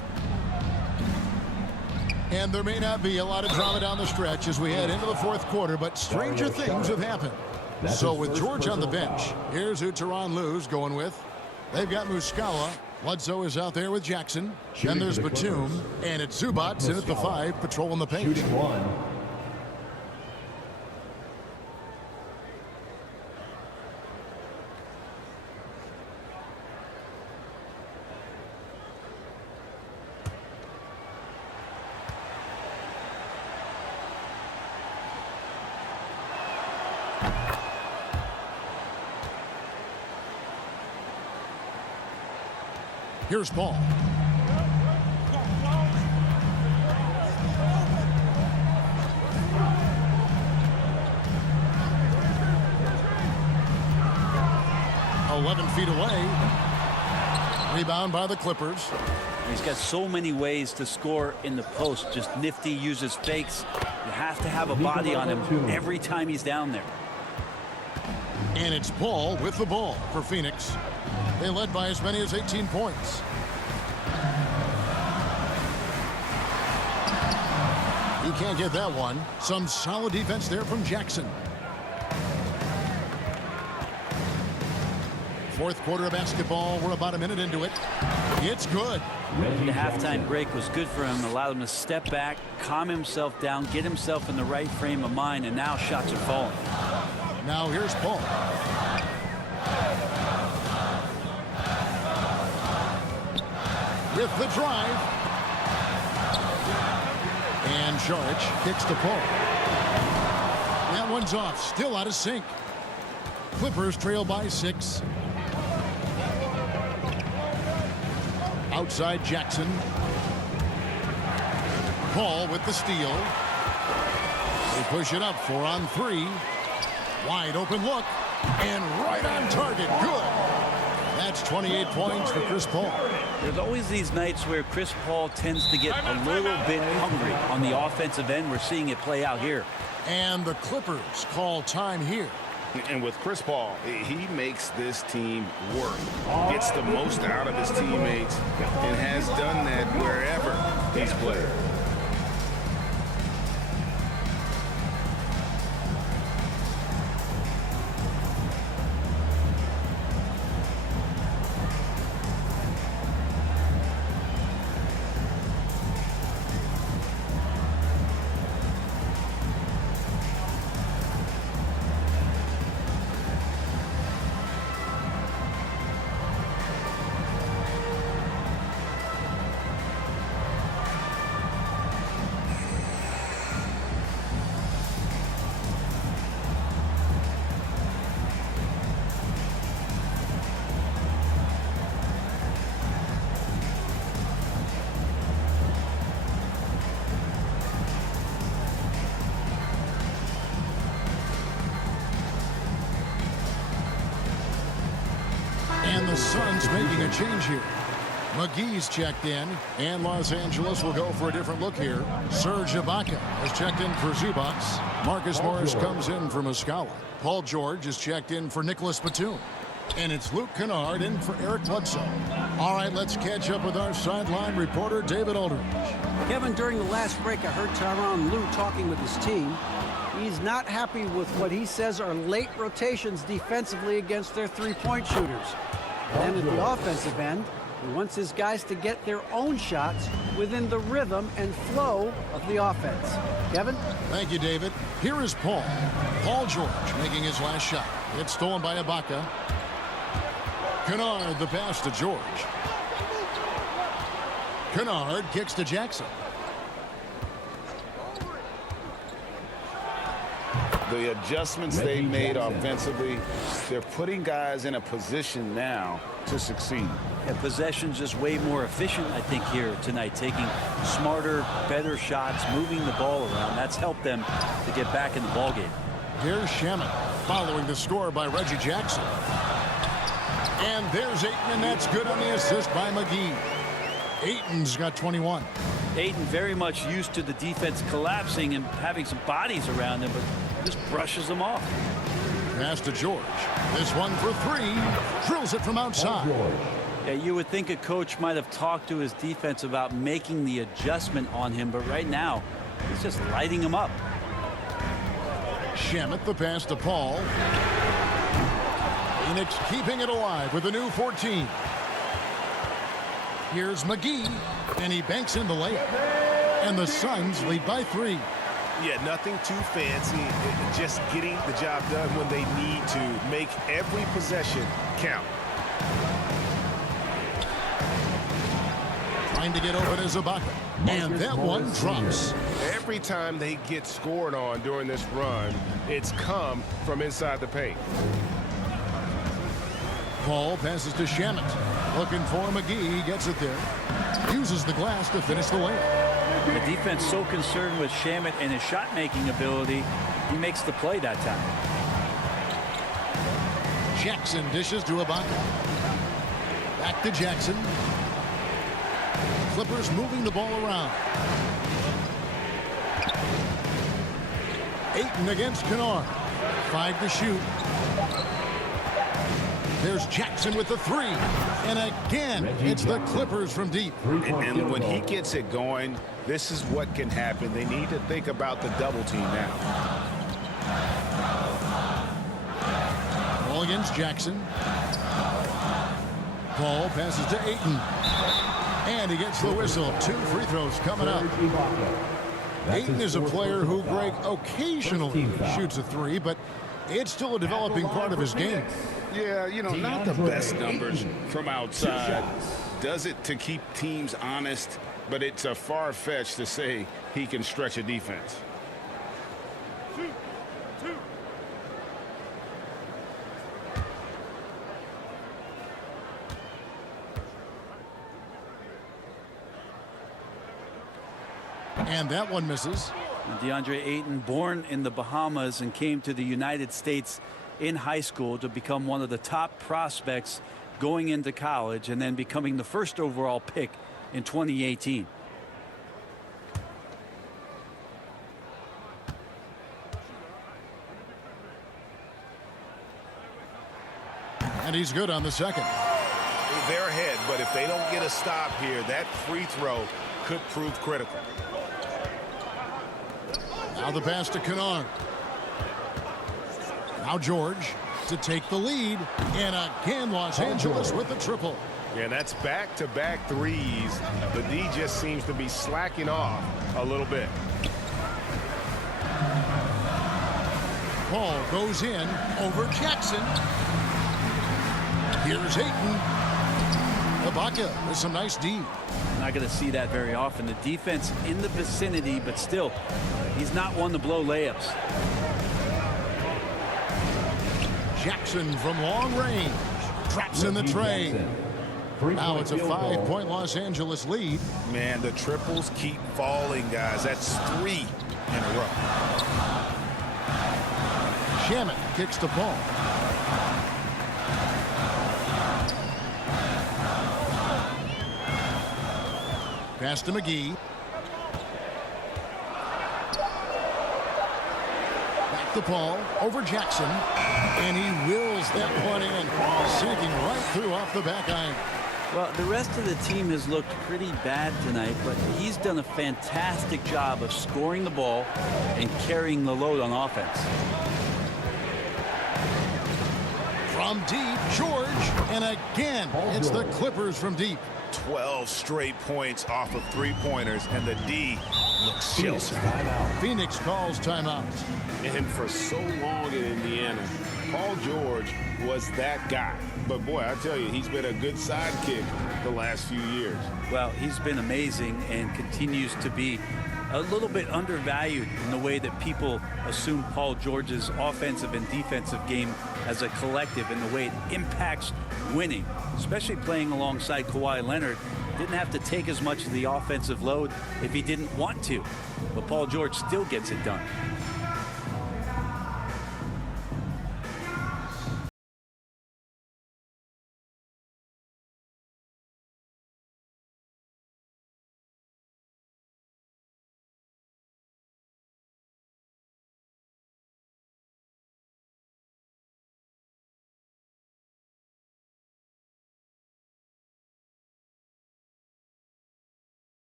And there may not be a lot of drama down the stretch as we head into the fourth quarter, but stranger things have happened. So with George on the bench, here's who Tyronn Lue's going with. They've got Muscala. Bledsoe is out there with Jackson. Then there's Batum. And it's Zubats in at the 5, patrolling the paint. Shooting 1. Here's Paul. Feet away. Rebound by the Clippers. He's got so many ways to score in the post. Just nifty, uses fakes. You have to have a body on him every time he's down there. And it's Paul with the ball for Phoenix. They led by as many as 18 points. He can't get that one. Some solid defense there from Jackson. Fourth quarter of basketball. We're about a minute into it. It's good. The halftime break was good for him. Allowed him to step back, calm himself down, get himself in the right frame of mind, and now shots are falling. Now here's Paul. With the drive. And Saric kicks to Paul. That one's off. Still out of sync. Clippers trail by 6. Outside Jackson. Paul with the steal. They push it up 4 on 3. Wide open look. And right on target. Good. That's 28 points for Chris Paul. There's always these nights where Chris Paul tends to get a little bit hungry on the offensive end. We're seeing it play out here. And the Clippers call time here. And with Chris Paul, he makes this team work. Gets the most out of his teammates and has done that wherever he's played. Defense making a change here. McGee's checked in, and Los Angeles will go for a different look here. Serge Ibaka has checked in for Zubats. Marcus Morris comes in for Muscala. Paul George is checked in for Nicholas Batum. And it's Luke Kennard in for Eric Bledsoe. All right, let's catch up with our sideline reporter, David Aldridge. Kevin, during the last break, I heard Tyronn Lue talking with his team. He's not happy with what he says are late rotations defensively against their three-point shooters. Then at the offensive end, he wants his guys to get their own shots within the rhythm and flow of the offense. Kevin? Thank you, David. Here is Paul. Paul George making his last shot. It's stolen by Ibaka. Kennard, the pass to George. Kennard kicks to Jackson. The adjustments they made offensively, they're putting guys in a position now to succeed. And possession's just way more efficient, I think, here tonight. Taking smarter, better shots, moving the ball around. That's helped them to get back in the ballgame. Here's Shaman following the score by Reggie Jackson. And there's Ayton, and that's good on the assist by McGee. Ayton's got 21. Ayton very much used to the defense collapsing and having some bodies around him, but just brushes them off. Pass to George. This one for three. Drills it from outside. Yeah, you would think a coach might have talked to his defense about making the adjustment on him, but right now, he's just lighting him up. Shamet, the pass to Paul. Phoenix keeping it alive with a new 14. Here's McGee, and he banks in the layup. And the Suns lead by 3. Yeah, nothing too fancy. Just getting the job done when they need to. Make every possession count. Trying to get over to Ibaka. And that one drops. Every time they get scored on during this run, it's come from inside the paint. Paul passes to Shamet. Looking for McGee. He gets it there. Uses the glass to finish the layup. The defense so concerned with Shamet and his shot-making ability, he makes the play that time. Jackson dishes to Ibaka. Back to Jackson. Clippers moving the ball around. Ayton against Kennard. 5 to shoot. There's Jackson with the 3. And again, it's the Clippers from deep. And when he gets it going, this is what can happen. They need to think about the double team now. Ball against Jackson. Paul passes to Ayton. And he gets the whistle. 2 free throws coming up. Ayton is a player who, Greg, occasionally shoots a 3, but it's still a developing part of his game. Yeah, you know, not the best numbers from outside. Does it to keep teams honest, but it's a far-fetched to say he can stretch a defense. And that one misses. Deandre Ayton, born in the Bahamas and came to the United States in high school to become one of the top prospects going into college and then becoming the first overall pick in 2018. And he's good on the second. They're ahead, but if they don't get a stop here, that free throw could prove critical. Now the pass to Kennard. Now George to take the lead. And again, Los Angeles with the triple. Yeah, that's back-to-back threes. The D just seems to be slacking off a little bit. Paul goes in over Jackson. Here's Ayton. Ibaka with some nice D. Not going to see that very often. The defense in the vicinity, but still, he's not one to blow layups. Jackson from long range drops in the tray. Now it's a 5-point Los Angeles lead. Man, the triples keep falling, guys. That's 3 in a row. Shamet kicks the ball. Pass to McGee. Back to Paul. Over Jackson. And he wills that one in. Sinking right through off the back iron. Well, the rest of the team has looked pretty bad tonight, but he's done a fantastic job of scoring the ball and carrying the load on offense. From deep, George, and again, it's the Clippers from deep. 12 straight points off of three-pointers, and the D looks sheltered. Phoenix calls timeout. And for so long in Indiana, Paul George was that guy. But boy, I tell you, he's been a good sidekick the last few years. Well, he's been amazing and continues to be a little bit undervalued in the way that people assume Paul George's offensive and defensive game as a collective and the way it impacts winning, especially playing alongside Kawhi Leonard. Didn't have to take as much of the offensive load if he didn't want to, but Paul George still gets it done.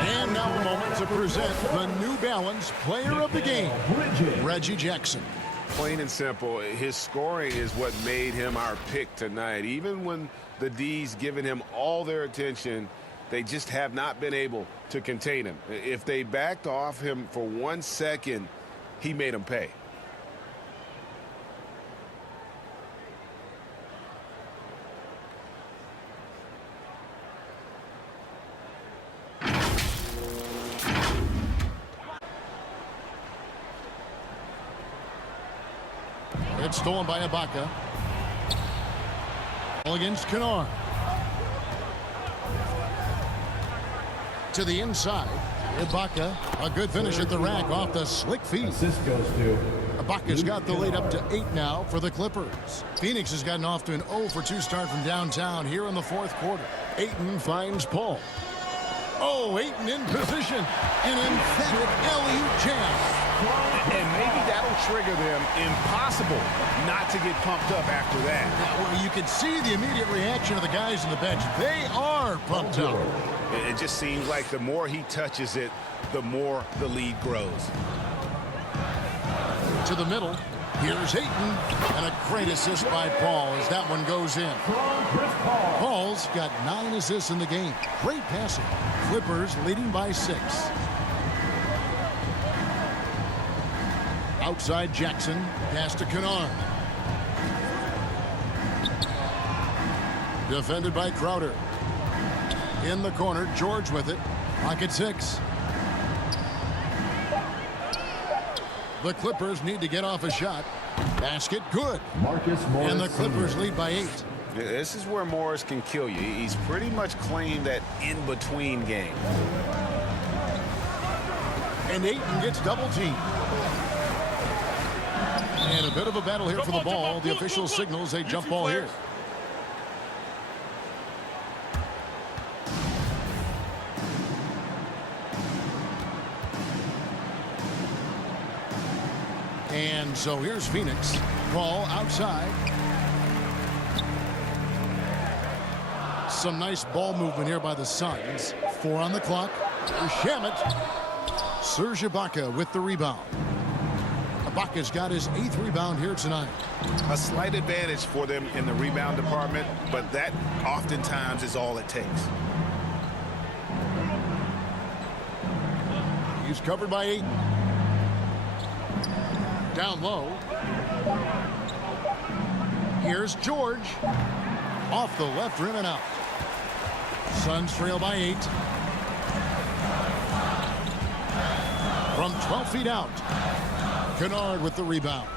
And now a moment to present the New Balance Player of the Game, Reggie Jackson. Plain and simple, his scoring is what made him our pick tonight. Even when the D's given him all their attention, they just have not been able to contain him. If they backed off him for 1 second, he made them pay. It's stolen by Ibaka. Against Kennard. To the inside. Ibaka, a good finish at the rack off the slick feet. Assist goes to Ibaka's got the lead up to 8 now for the Clippers. Phoenix has gotten off to an 0 for 2 start from downtown here in the fourth quarter. Ayton finds Paul. Oh, Ayton in position. An emphatic alley-oop jam. And maybe that'll trigger them. Impossible not to get pumped up after that. Well, you can see the immediate reaction of the guys on the bench. They are pumped up. It just seems like the more he touches it, the more the lead grows. To the middle. Here's Ayton. And a great assist by Paul as that one goes in. Paul's got 9 assists in the game. Great passing. Clippers leading by 6. Outside Jackson. Pass to Kennard. Defended by Crowder. In the corner, George with it. Pocket 6. The Clippers need to get off a shot. Basket good. Marcus Morris. And the Clippers lead by 8. This is where Morris can kill you. He's pretty much claimed that in-between game. And Ayton gets double teamed. And a bit of a battle here for the ball. The official signals a jump ball here. And so here's Phoenix. Ball outside. Some nice ball movement here by the Suns. 4 on the clock. Shamet. Serge Ibaka with the rebound. Ibaka's got his 8th rebound here tonight. A slight advantage for them in the rebound department, but that oftentimes is all it takes. He's covered by 8. Down low. Here's George. Off the left rim and out. Suns trail by 8. From 12 feet out. Kennard with the rebound.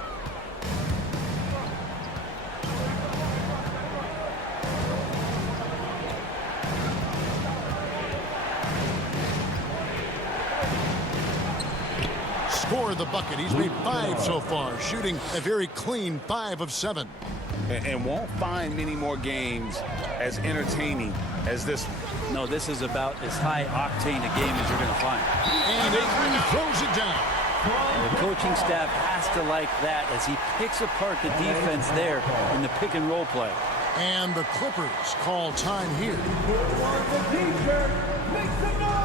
scored the bucket. He's made 5 so far, shooting a very clean 5 of 7. And won't find many more games as entertaining as this one. No, this is about as high octane a game as you're going to find. And Ayton throws it down. And the coaching staff has to like that as he picks apart the defense there in the pick and roll play. And the Clippers call time here. Make some noise!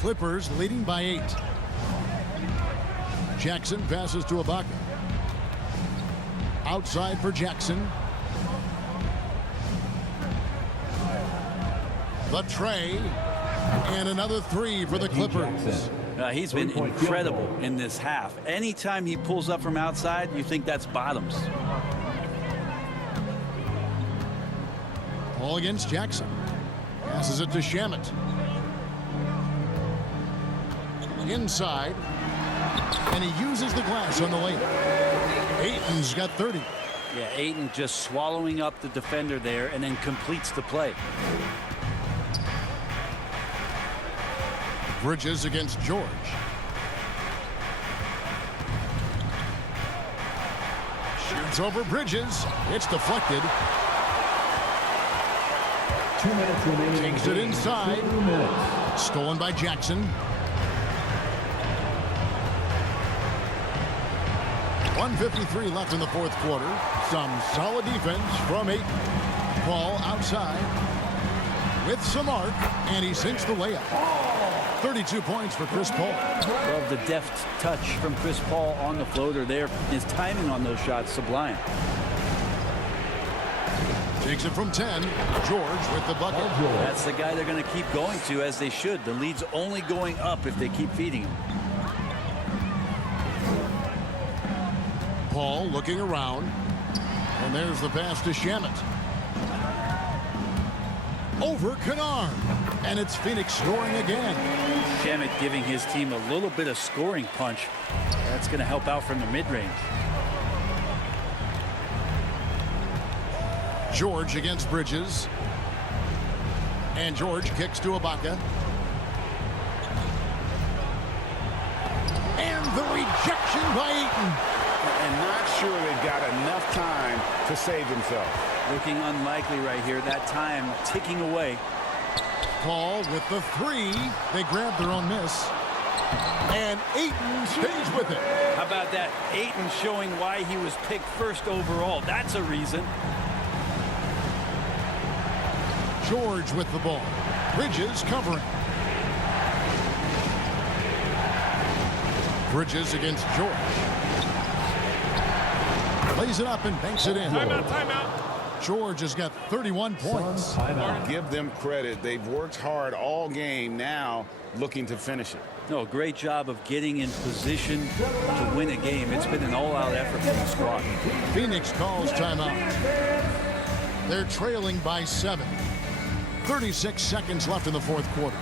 Clippers leading by 8. Jackson passes to Ibaka. Outside for Jackson. The tray. And another 3 for the Clippers. He's been incredible in this half. Anytime he pulls up from outside, you think that's bottoms. All against Jackson. Passes it to Shamet. Inside. And he uses the glass on the lane. Ayton's got 30. Yeah, Ayton just swallowing up the defender there and then completes the play. Bridges against George. Shoots over Bridges. It's deflected. 2 minutes remaining. Takes it inside. 2 minutes. Stolen by Jackson. 1:53 left in the fourth quarter. Some solid defense from Ayton. Paul outside with some arc, and he sinks the layup. 32 points for Chris Paul. Love the deft touch from Chris Paul on the floater there. His timing on those shots sublime. Takes it from 10. George with the bucket. That's the guy they're going to keep going to, as they should. The lead's only going up if they keep feeding him. Paul looking around. And there's the pass to Shamet. Over Kennard. And it's Phoenix scoring again. Shamet giving his team a little bit of scoring punch. That's going to help out from the mid-range. George against Bridges. And George kicks to Ibaka. And the rejection by Ayton. And not sure they've got enough time to save themselves. Looking unlikely right here. That time ticking away. Paul with the 3. They grab their own miss. And Ayton stays with it. How about that? Ayton showing why he was picked first overall. That's a reason. George with the ball. Bridges covering. Bridges against George. Lays it up and banks it in. Timeout. George has got 31 points. Give them credit. They've worked hard all game, now looking to finish it. No, great job of getting in position to win a game. It's been an all-out effort from the squad. Phoenix calls timeout. They're trailing by 7. 36 seconds left in the fourth quarter.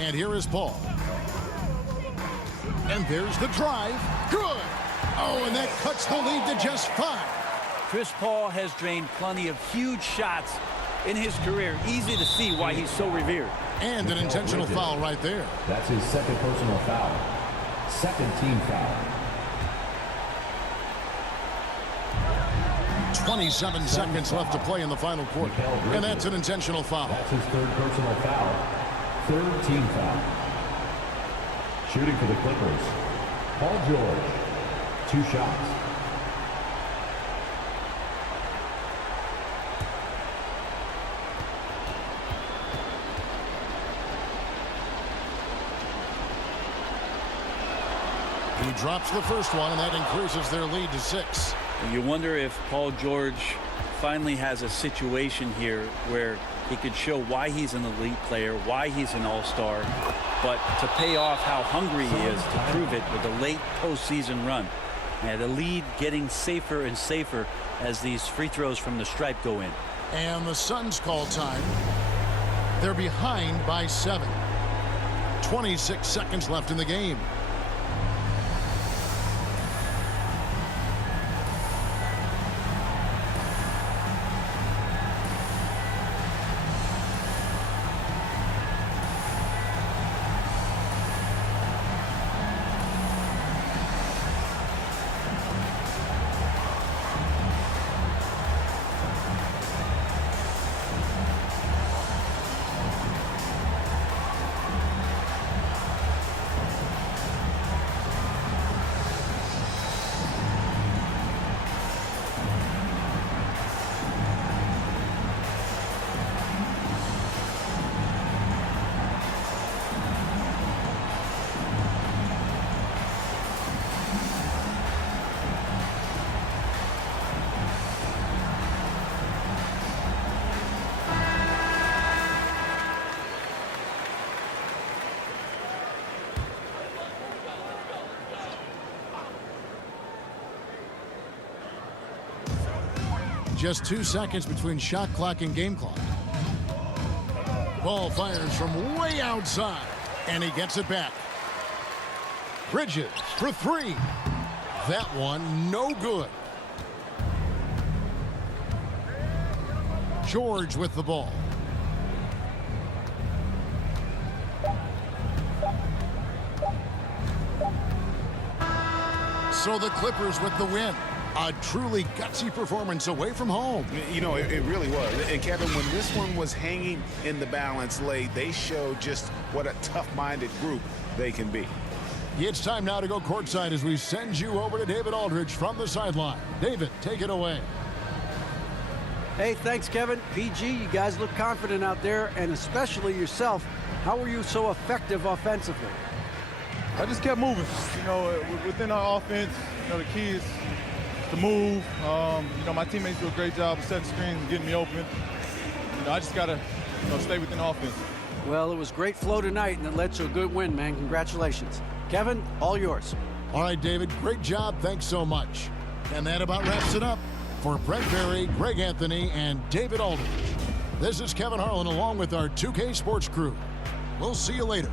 And here is Paul. And there's the drive. Good. Oh, and that cuts the lead to just 5. Chris Paul has drained plenty of huge shots in his career. Easy to see why he's so revered. And an intentional foul right there. That's his second personal foul. Second team foul. 27 seconds left to play in the final quarter. And that's an intentional foul. That's his third personal foul. Third team foul. Shooting for the Clippers, Paul George. 2 shots. He drops the first one, and that increases their lead to 6. You wonder if Paul George finally has a situation here where he could show why he's an elite player, why he's an all-star, but to pay off how hungry he is to prove it with a late postseason run. And the lead getting safer and safer as these free throws from the stripe go in. And the Suns call time. They're behind by 7. 26 seconds left in the game. Just 2 seconds between shot clock and game clock. Ball fires from way outside, and he gets it back. Bridges for 3. That one no good. George with the ball. So the Clippers with the win. A truly gutsy performance away from home. You know, it really was. And Kevin, when this one was hanging in the balance late, they showed just what a tough-minded group they can be. It's time now to go courtside as we send you over to David Aldridge from the sideline. David, take it away. Hey, thanks, Kevin. PG, you guys look confident out there, and especially yourself. How were you so effective offensively? I just kept moving. You know, within our offense, you know, the key is to move. You know, my teammates do a great job of setting screens and getting me open. You know, I just got to, you know, stay within offense. Well, it was great flow tonight, and it led to a good win, man. Congratulations. Kevin, all yours. All right, David, great job. Thanks so much. And that about wraps it up. For Brent Berry, Greg Anthony, and David Aldridge, this is Kevin Harlan along with our 2K Sports crew. We'll see you later.